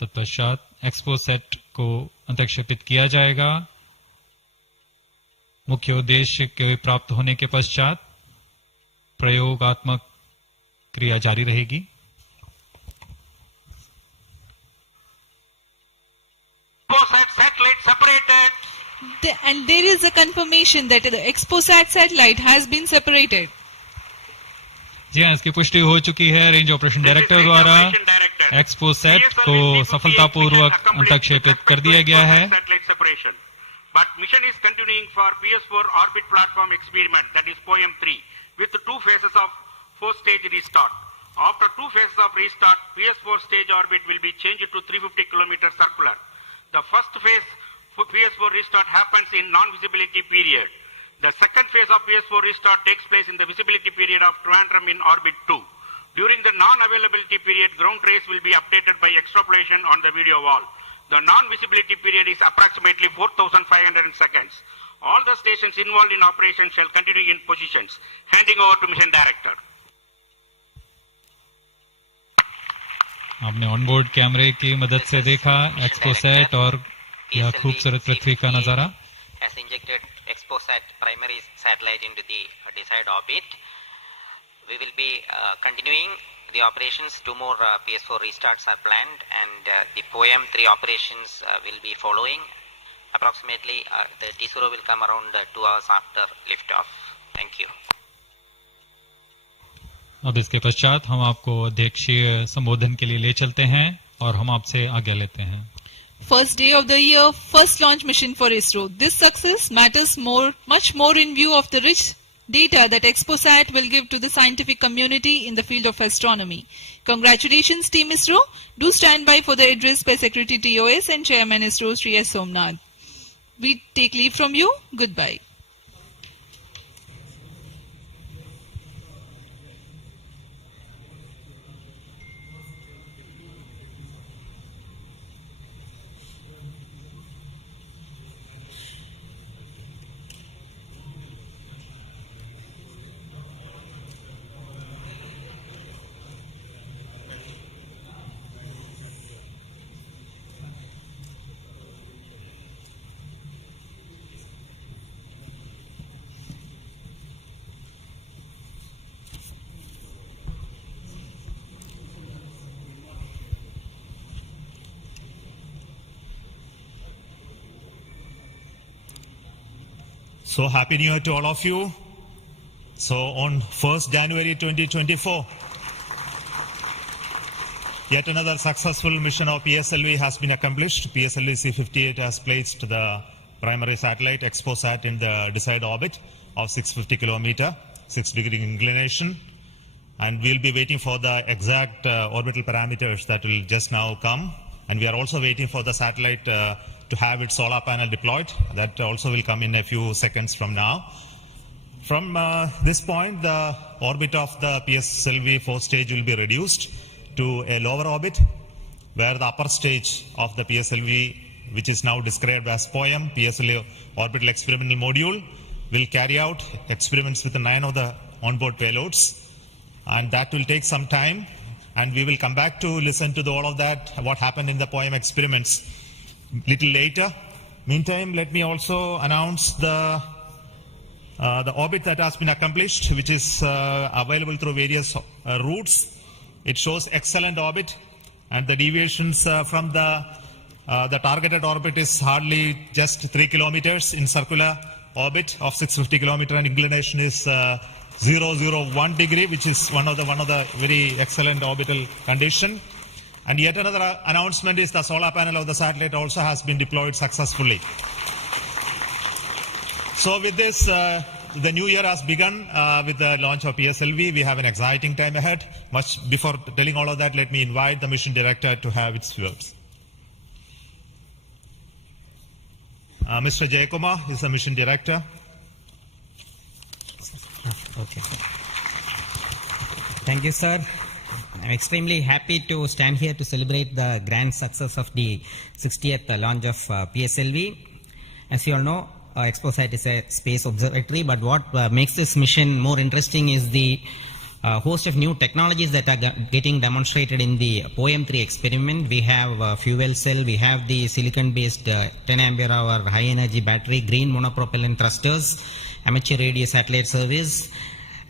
तत्पश्चात एक्सपोसेट को अंतक्षेपित किया जाएगा। मुख्य उद्देश्य के प्राप्त होने के पश्चात प्रयोगात्मक क्रिया जारी रहेगी। XPoSat satellite separated. And there is a confirmation that the XPoSat satellite has been separated. जी हाँ, इसकी पुष्टि हो चुकी है। रेंज ऑपरेशन डायरेक्टर द्वारा एक्सपोसेट को सफलतापूर्वक अंतक्षेपित कर दिया गया है। But mission is continuing for PS4 orbit platform experiment, that is POEM-3, with 2 phases of 4-stage restart. After 2 phases of restart, PS4 stage orbit will be changed to 350 km circular. The first phase for PS4 restart happens in non-visibility period. The second phase of PS4 restart takes place in the visibility period of Trivandrum in orbit 2. During the non-availability period, ground trace will be updated by extrapolation on the video wall. The non-visibility period is approximately 4,500 seconds. All the stations involved in operation shall continue in positions. Handing over to mission director. आपने onboard कैमरे की मदद से देखा XPoSat और यह खूबसूरत पृथ्वी का नजारा। Has injected XPoSat primary satellite into the desired orbit. We will be continuing the operations. 2 more PS4 restarts are planned, and the POEM-3 operations will be following. Approximately, the T0 will come around 2 hours after liftoff. Thank you. अब इसके पश्चात हम आपको अध्यक्षीय संबोधन के लिए ले चलते हैं और हम आपसे आज्ञा लेते हैं। First day of the year, first launch mission for ISRO. This success matters much more in view of the rich data that XPoSat will give to the scientific community in the field of astronomy. Congratulations, Team ISRO. Do stand by for the address by Secretary TOS and Chairman ISRO, Sri S. Somnath. We take leave from you. Goodbye. So happy New Year to all of you. So on 1st January 2024, yet another successful mission of PSLV has been accomplished. PSLV-C58 has placed the primary satellite XPoSat in the desired orbit of 650 kilometer, 6-degree inclination. And we'll be waiting for the exact orbital parameters that will just now come. And we are also waiting for the satellite to have its solar panel deployed. That also will come in a few seconds from now. From this point, the orbit of the PSLV 4th stage will be reduced to a lower orbit, where the upper stage of the PSLV, which is now described as POEM, PSLV Orbital Experimental Module, will carry out experiments with 9 of the onboard payloads. And that will take some time, and we will come back to listen to all of that, what happened in the POEM experiments little later. Meantime, let me also announce the orbit that has been accomplished, which is available through various routes. It shows excellent orbit, and the deviations from the targeted orbit is hardly just 3 kilometers in circular orbit of 650 kilometer, and inclination is 001 degree, which is one of the very excellent orbital condition. And yet another announcement is the solar panel of the satellite also has been deployed successfully. So with this, the new year has begun with the launch of PSLV. We have an exciting time ahead. Much before telling all of that, let me invite the mission director to have its words. Mr. Jayakumar is the mission director. Okay. Thank you, sir. I'm extremely happy to stand here to celebrate the grand success of the 60th launch of PSLV. As you all know, XPoSat is a space observatory, but what makes this mission more interesting is the a host of new technologies that are getting demonstrated in the POEM3 experiment. We have fuel cell, we have the silicon-based 10 ampere hour high energy battery, green monopropellant thrusters, amateur radio satellite service,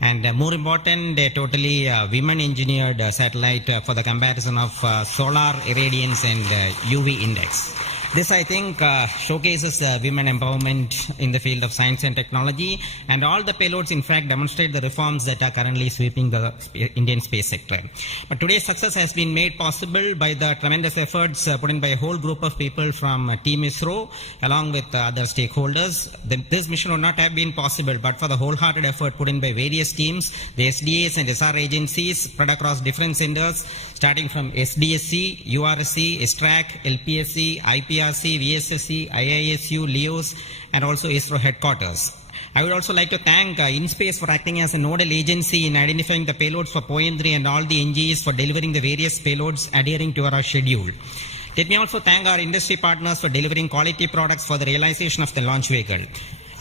and more important, a totally women engineered satellite for the comparison of solar irradiance and UV index. This, I think, showcases women empowerment in the field of science and technology, and all the payloads, in fact, demonstrate the reforms that are currently sweeping the Indian space sector. But today's success has been made possible by the tremendous efforts put in by a whole group of people from Team ISRO, along with other stakeholders. This mission would not have been possible but for the wholehearted effort put in by various teams, the SDS and SR agencies spread across different centers, starting from SDSC, URSC, STRAC, LPSC, IPRC, VSSC, IISU, LEOS, and also ISRO headquarters. I would also like to thank InSpace for acting as a nodal agency in identifying the payloads for POEM3 and all the NGs for delivering the various payloads adhering to our schedule. Let me also thank our industry partners for delivering quality products for the realization of the launch vehicle.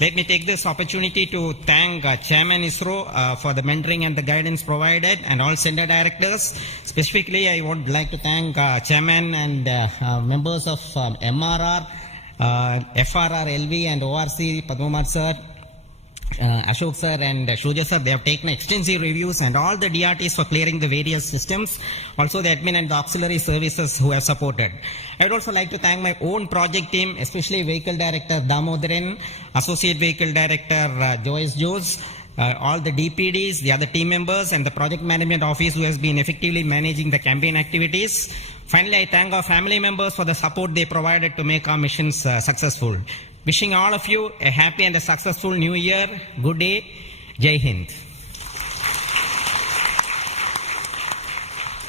Let me take this opportunity to thank Chairman ISRO for the mentoring and the guidance provided, and all center directors. Specifically, I would like to thank Chairman and members of MRR, FRR, LV, and ORC, Padmamar sir, Ashok sir and Shuja sir. They have taken extensive reviews, and all the DRTs for clearing the various systems, also the admin and the auxiliary services who have supported. I would also like to thank my own project team, especially Vehicle Director Damodaran, Associate Vehicle Director Joyce Jose, all the DPDs, the other team members, and the Project Management Office who has been effectively managing the campaign activities. Finally, I thank our family members for the support they provided to make our missions successful. Wishing all of you a happy and a successful new year. Good day. Jai Hind.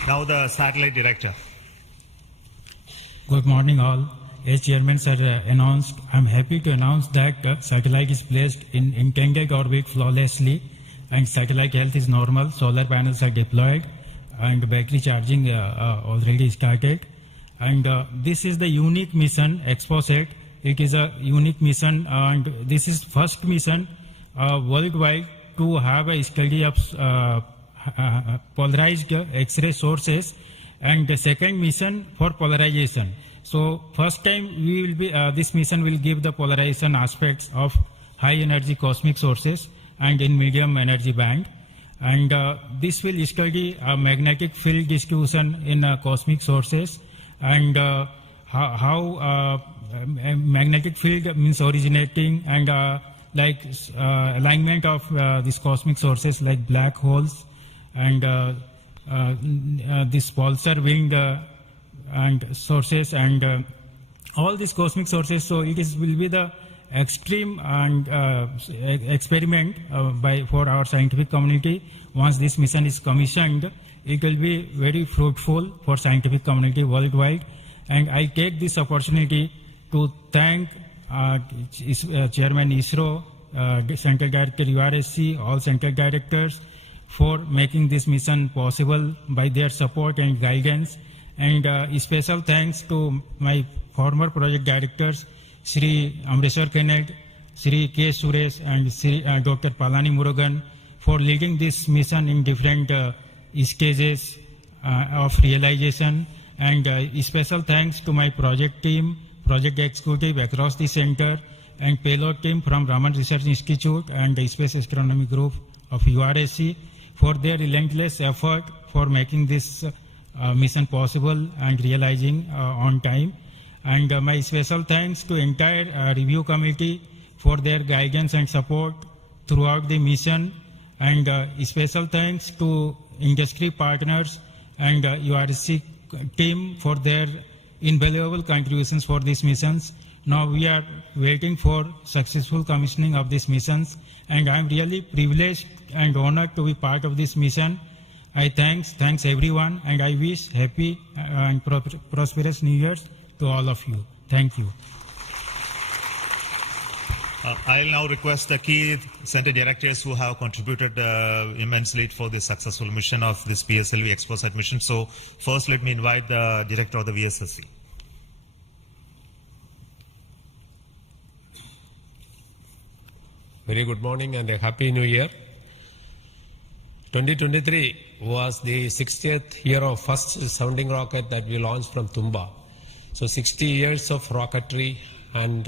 Now the satellite director. Good morning all. As Chairman sir announced, I am happy to announce that satellite is placed in intended orbit flawlessly, and satellite health is normal. Solar panels are deployed and battery charging already started. And this is the unique mission, XPoSat. It is a unique mission, and this is first mission worldwide to have a study of polarized X-ray sources, and the second mission for polarization. So first time we will be this mission will give the polarization aspects of high energy cosmic sources and in medium energy band, and this will study magnetic field distribution in cosmic sources, and how magnetic field means originating, and alignment of these cosmic sources like black holes, and this pulsar wind and sources, and all these cosmic sources. So it will be the extreme and experiment for our scientific community. Once this mission is commissioned, it will be very fruitful for scientific community worldwide. And I take this opportunity to thank Chairman ISRO, Central Director URSC, all Central Directors for making this mission possible by their support and guidance. And special thanks to my former project directors, Sri Amreshwar Kennedy, Sri K. Suresh, and Sri Dr. Palani Murugan for leading this mission in different stages of realization. And special thanks to my project team, project executive across the center, and payload team from Raman Research Institute and the Space Astronomy Group of URSC for their relentless effort for making this mission possible and realizing on time. And my special thanks to entire review committee for their guidance and support throughout the mission, and special thanks to industry partners and URSC team for their invaluable contributions for these missions. Now we are waiting for successful commissioning of these missions, and I am really privileged and honored to be part of this mission. I thanks everyone, and I wish happy and prosperous New Year's to all of you. Thank you. I'll now request the key center directors who have contributed immensely for the successful mission of this PSLV XPoSat mission. So first let me invite the director of the VSSC. Very good morning and a happy new year. 2023 was the 60th year of first sounding rocket that we launched from Tumba. So 60 years of rocketry, and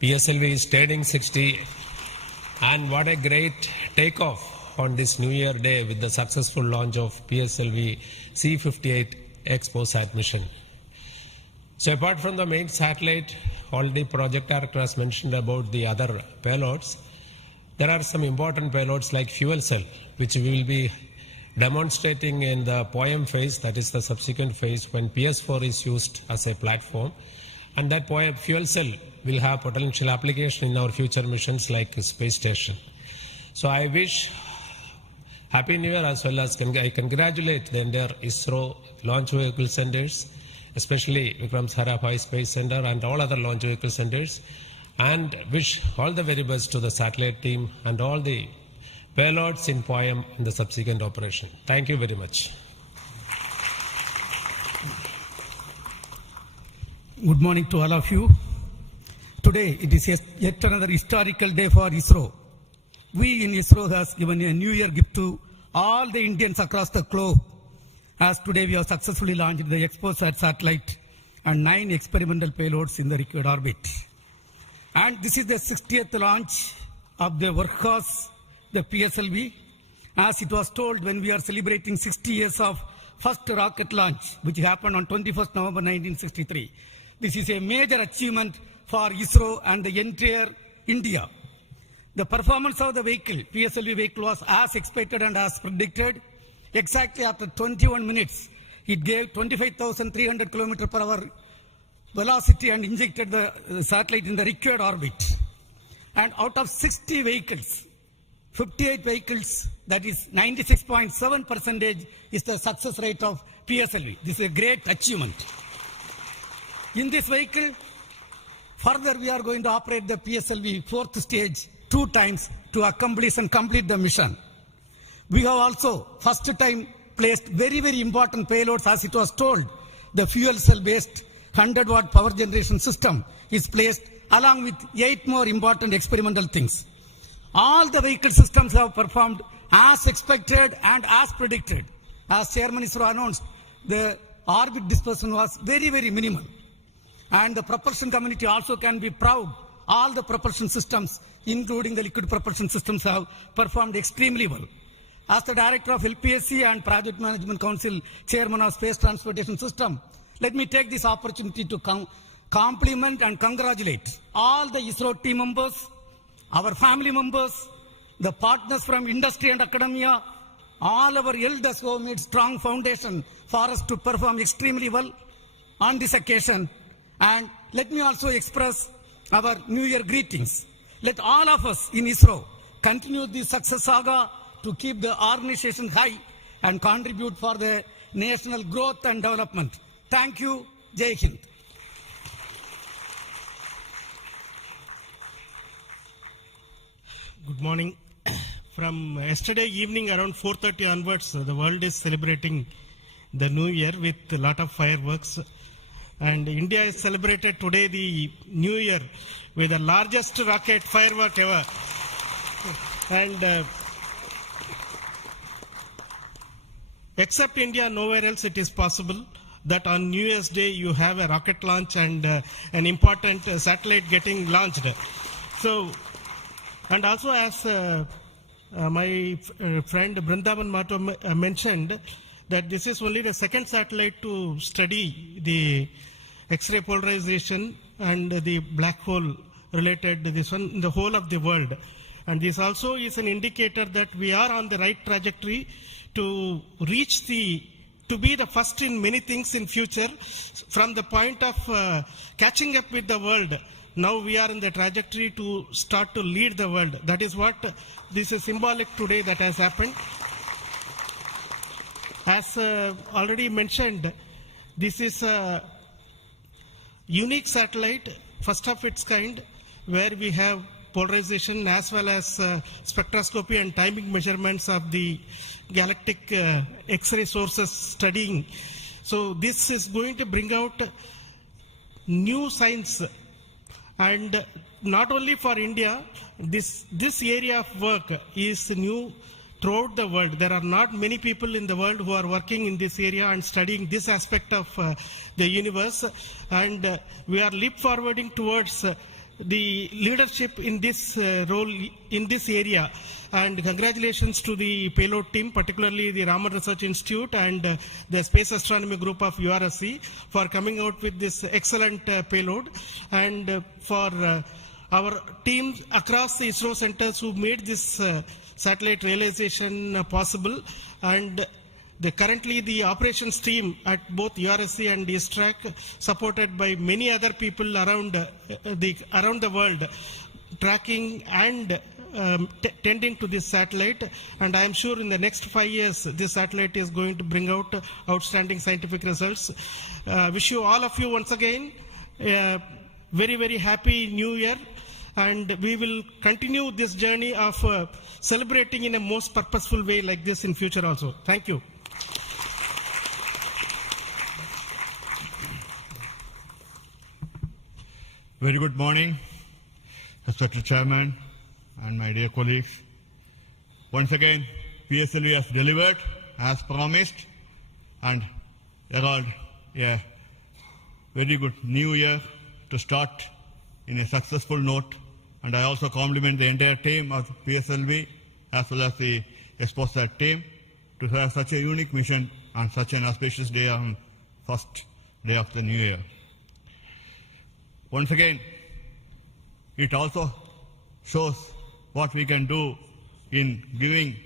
PSLV is turning 60. And what a great takeoff on this New Year day with the successful launch of PSLV-C58 XPoSat mission. So apart from the main satellite, already project director has mentioned about the other payloads. There are some important payloads like fuel cell, which we will be demonstrating in the POEM phase, that is the subsequent phase when PS4 is used as a platform. And that POEM fuel cell will have potential application in our future missions like space station. So I wish Happy New Year, as well as I congratulate the entire ISRO launch vehicle centers, especially Vikram Sarabhai Space Center and all other launch vehicle centers, and wish all the very best to the satellite team and all the payloads in POEM in the subsequent operation. Thank you very much. Good morning to all of you. Today it is yet another historical day for ISRO. We in ISRO has given a New Year gift to all the Indians across the globe, as today we have successfully launched the XPoSat satellite and 9 experimental payloads in the required orbit. And this is the 60th launch of the workhorse, the PSLV. As it was told when we are celebrating 60 years of first rocket launch, which happened on 21st November 1963. This is a major achievement for ISRO and the entire India. The performance of the vehicle, PSLV vehicle, was as expected and as predicted. Exactly after 21 minutes, it gave 25,300 km/h velocity and injected the satellite in the required orbit. And out of 60 vehicles, 58 vehicles, that is 96.7% is the success rate of PSLV. This is a great achievement. In this vehicle, further we are going to operate the PSLV 4th stage 2 times to accomplish and complete the mission. We have also first time placed very, very important payloads, as it was told. The fuel cell based 100-watt power generation system is placed along with 8 more important experimental things. All the vehicle systems have performed as expected and as predicted. As Chairman ISRO announced, the orbit dispersion was very, very minimal. And the propulsion community also can be proud. All the propulsion systems, including the liquid propulsion systems, have performed extremely well. As the Director of LPSC and Project Management Council, Chairman of Space Transportation System, let me take this opportunity to compliment and congratulate all the ISRO team members, our family members, the partners from industry and academia, all our elders who have made strong foundation for us to perform extremely well on this occasion. And let me also express our New Year greetings. Let all of us in ISRO continue this success saga to keep the organization high and contribute for the national growth and development. Thank you. Jai Hind. Good morning. From yesterday evening around 4:30 onwards, the world is celebrating the New Year with a lot of fireworks. And India has celebrated today the New Year with the largest rocket firework ever. And except India, nowhere else it is possible that on New Year's Day you have a rocket launch and an important satellite getting launched. So, and also as my friend Brindavan Mato mentioned, that this is only the second satellite to study the X-ray polarization and the black hole related this one in the whole of the world. And this also is an indicator that we are on the right trajectory to reach to be the first in many things in future. From the point of catching up with the world, now we are in the trajectory to start to lead the world. That is what this is symbolic today that has happened. As already mentioned, this is a unique satellite, first of its kind, where we have polarization as well as spectroscopy and timing measurements of the galactic X-ray sources studying. So this is going to bring out new science, and not only for India, this area of work is new throughout the world. There are not many people in the world who are working in this area and studying this aspect of the universe. And we are leap forwarding towards the leadership in this role in this area. And congratulations to the payload team, particularly the Raman Research Institute and the Space Astronomy Group of URSC for coming out with this excellent payload. And for our teams across the ISRO centers who made this satellite realization possible. And currently the operations team at both URSC and ISTRAC, supported by many other people around the world, tracking and tending to this satellite. And I am sure in the next 5 years this satellite is going to bring out outstanding scientific results. Wish you all of you once again very, very happy New Year. And we will continue this journey of celebrating in a most purposeful way like this in future also. Thank you. Very good morning, Respected Chairman and my dear colleagues. Once again, PSLV has delivered as promised and herald a very good new year to start in a successful note. And I also compliment the entire team of PSLV as well as the XPoSat team to have such a unique mission on such an auspicious day on first day of the new year. Once again, it also shows what we can do in giving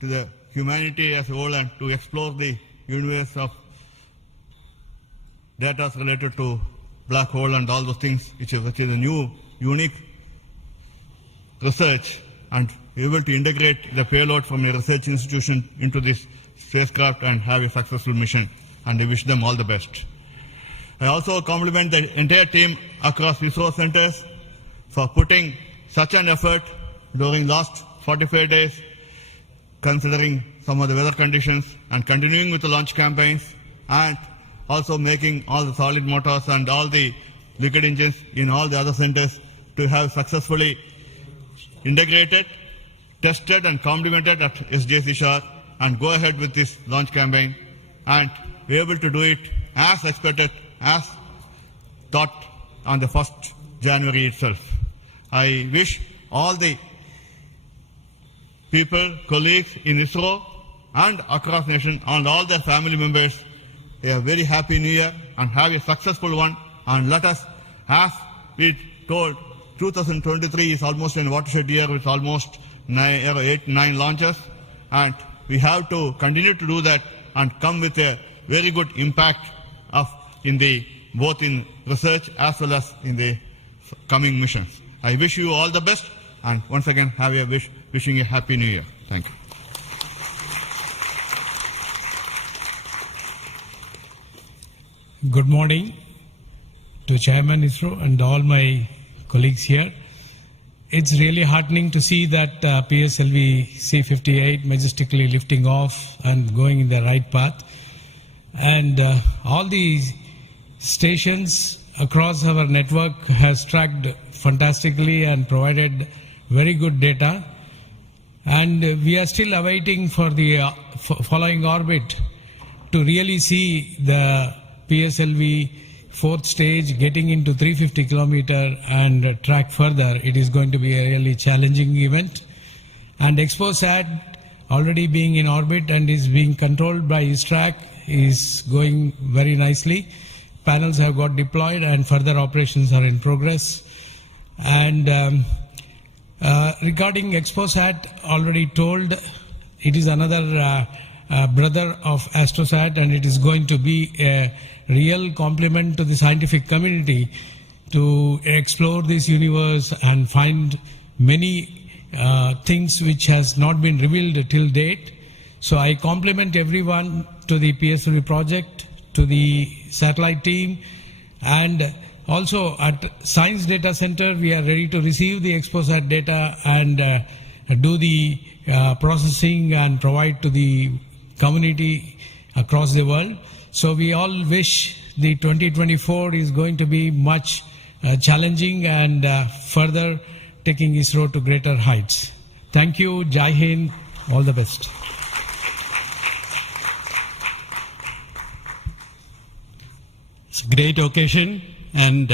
to the humanity as a whole and to explore the universe of data related to black hole and all those things, which is a new, unique research, and be able to integrate the payload from a research institution into this spacecraft and have a successful mission. And I wish them all the best. I also compliment the entire team across ISRO centers for putting such an effort during last 45 days, considering some of the weather conditions, and continuing with the launch campaigns, and also making all the solid motors and all the liquid engines in all the other centers to have successfully integrated, tested and complemented at SDSC SHAR, and go ahead with this launch campaign and be able to do it as expected, as thought on the 1st January itself. I wish all the people, colleagues in ISRO and across nation and all their family members a very happy new year and have a successful one. And let us, as we told, 2023 is almost a watershed year with almost 8-9 launches, and we have to continue to do that and come with a very good impact of both in research as well as in the coming missions. I wish you all the best, and once again wishing a happy new year. Thank you. Good morning to Chairman ISRO and all my colleagues here. It's really heartening to see that PSLV-C58 majestically lifting off and going in the right path. And all these stations across our network has tracked fantastically and provided very good data. And we are still awaiting for the following orbit to really see the PSLV fourth stage getting into 350 kilometer and track further. It is going to be a really challenging event. And XPoSat already being in orbit and is being controlled by ISTRAC is going very nicely. Panels have got deployed and further operations are in progress. And regarding XPoSat, already told, it is another brother of AstroSat, and it is going to be a real compliment to the scientific community to explore this universe and find many things which has not been revealed till date. So I compliment everyone to the PSLV project, to the satellite team, and also at Science Data Center we are ready to receive the XPoSat data and do the processing and provide to the community across the world. So we all wish the 2024 is going to be much challenging and further taking ISRO to greater heights. Thank you. Jai Hind. All the best. It's a great occasion, and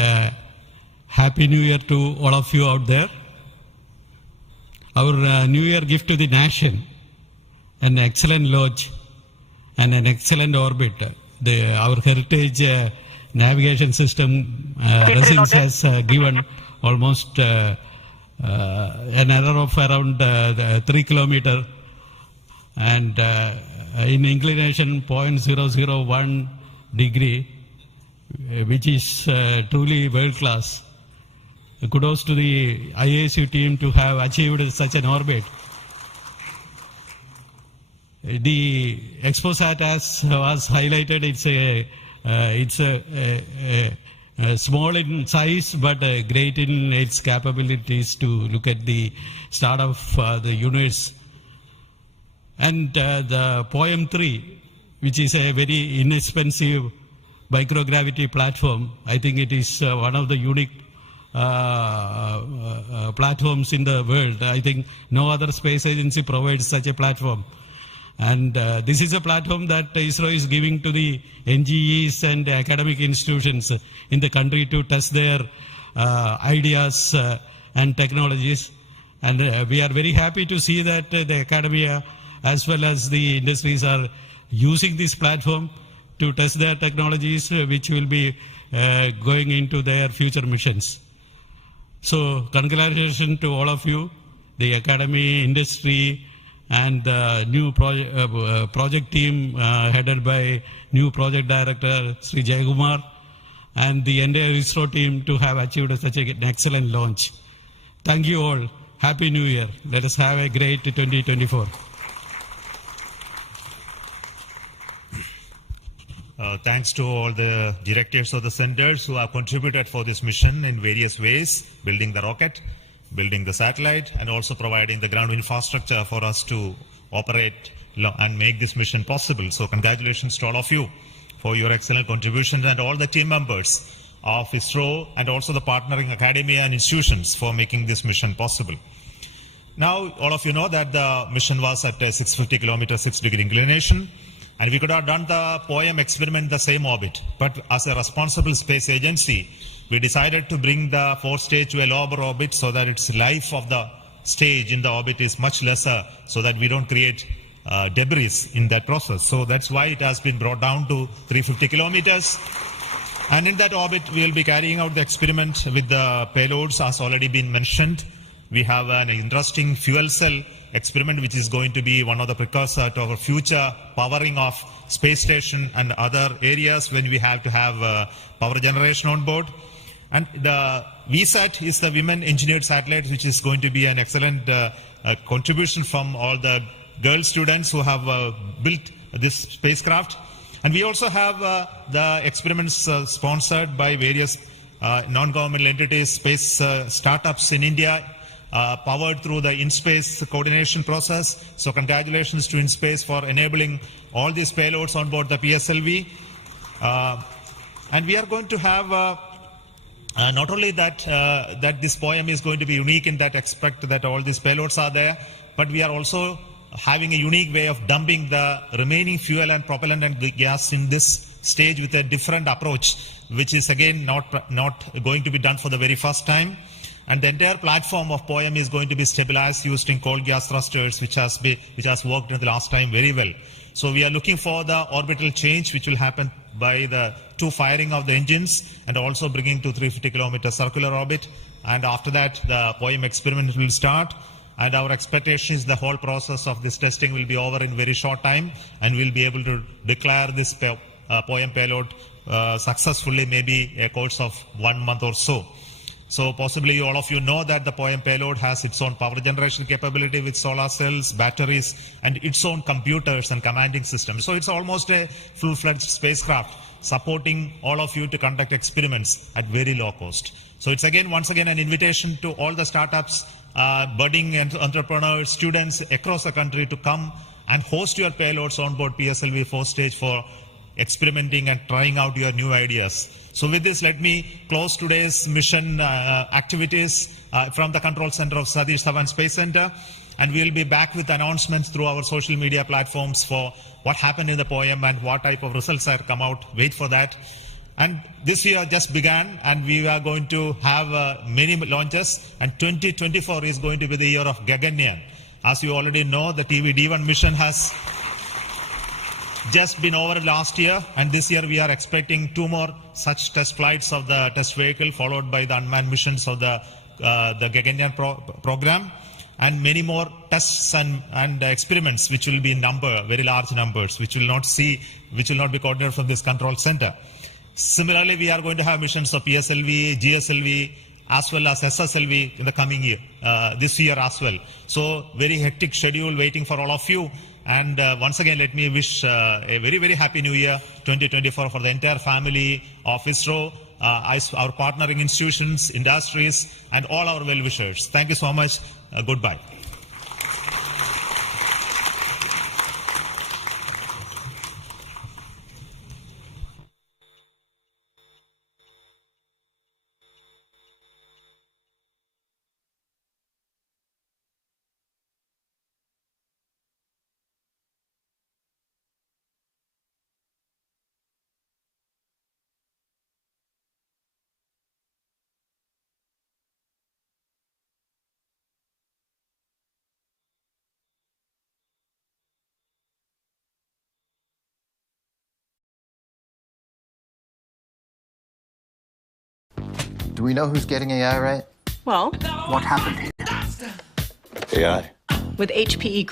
Happy New Year to all of you out there. Our New Year gift to the nation, an excellent launch and an excellent orbit. Our heritage navigation system Resins has given almost an error of around 3 kilometers and in inclination 0.001 degree, which is truly world class. Kudos to the IASU team to have achieved such an orbit. The XPoSat, as was highlighted, it's a small in size but great in its capabilities to look at the start of the universe. And the POEM-3, which is a very inexpensive microgravity platform, I think it is one of the unique platforms in the world. I think no other space agency provides such a platform. And this is a platform that ISRO is giving to the NGEs and academic institutions in the country to test their ideas and technologies. And we are very happy to see that the academia as well as the industries are using this platform to test their technologies, which will be going into their future missions. So congratulations to all of you, the academy, industry, and the new project team headed by new project director Sri Jayakumar, and the entire ISRO team to have achieved such an excellent launch. Thank you all. Happy New Year. Let us have a great 2024. Thanks to all the directors of the centers who have contributed for this mission in various ways, building the rocket, building the satellite, and also providing the ground infrastructure for us to operate and make this mission possible. So congratulations to all of you for your excellent contributions, and all the team members of ISRO and also the partnering academia and institutions for making this mission possible. Now, all of you know that the mission was at a 650 kilometer 6-degree inclination, and we could have done the POEM experiment in the same orbit. But as a responsible space agency, we decided to bring the 4th stage to a lower orbit so that its life of the stage in the orbit is much lesser, so that we don't create debris in that process. So that's why it has been brought down to 350 kilometers. And in that orbit, we will be carrying out the experiment with the payloads, as already been mentioned. We have an interesting fuel cell experiment, which is going to be one of the precursors to our future powering of space station and other areas when we have to have power generation on board. And the VSAT is the Women Engineered Satellite, which is going to be an excellent contribution from all the girl students who have built this spacecraft. And we also have the experiments sponsored by various non-governmental entities, space startups in India, powered through the in-space coordination process. So congratulations to InSpace for enabling all these payloads on board the PSLV. And we are going to have not only that that this POEM is going to be unique in that aspect that all these payloads are there, but we are also having a unique way of dumping the remaining fuel and propellant and gas in this stage with a different approach, which is again not going to be done for the very first time. And the entire platform of POEM is going to be stabilized using cold gas thrusters, which has worked in the last time very well. So we are looking for the orbital change, which will happen by the 2 firing of the engines and also bringing to 350 kilometer circular orbit. And after that, the POEM experiment will start. And our expectation is the whole process of this testing will be over in very short time, and we'll be able to declare this POEM payload successfully, maybe a course of 1 month or so. So possibly all of you know that the POEM payload has its own power generation capability with solar cells, batteries, and its own computers and commanding systems. So it's almost a full-fledged spacecraft supporting all of you to conduct experiments at very low cost. So it's once again an invitation to all the startups, budding entrepreneurs, students across the country to come and host your payloads on board PSLV 4th stage for experimenting and trying out your new ideas. So with this, let me close today's mission activities from the control center of Satish Dhawan Space Center. and we will be back with announcements through our social media platforms for what happened in the poem and what type of results are come out. Wait for that. And this year just began, and we are going to have many launches, and 2024 is going to be the year of Gaganyaan. As you already know, the TV-D1 mission has just been over last year, and this year we are expecting 2 more such test flights of the test vehicle, followed by the unmanned missions of the Gaganyaan program, and many more tests and experiments, which will be in number, very large numbers, which will not be coordinated from this control center. Similarly, we are going to have missions of PSLV, GSLV, as well as SSLV in the coming year, this year as well. So very hectic schedule waiting for all of you. And once again, let me wish a very, very happy new year 2024 for the entire family of ISRO, our partnering institutions, industries, and all our well-wishers. Thank you so much. Goodbye. Do we know who's getting AI right? Well, What happened here? AI. with HPE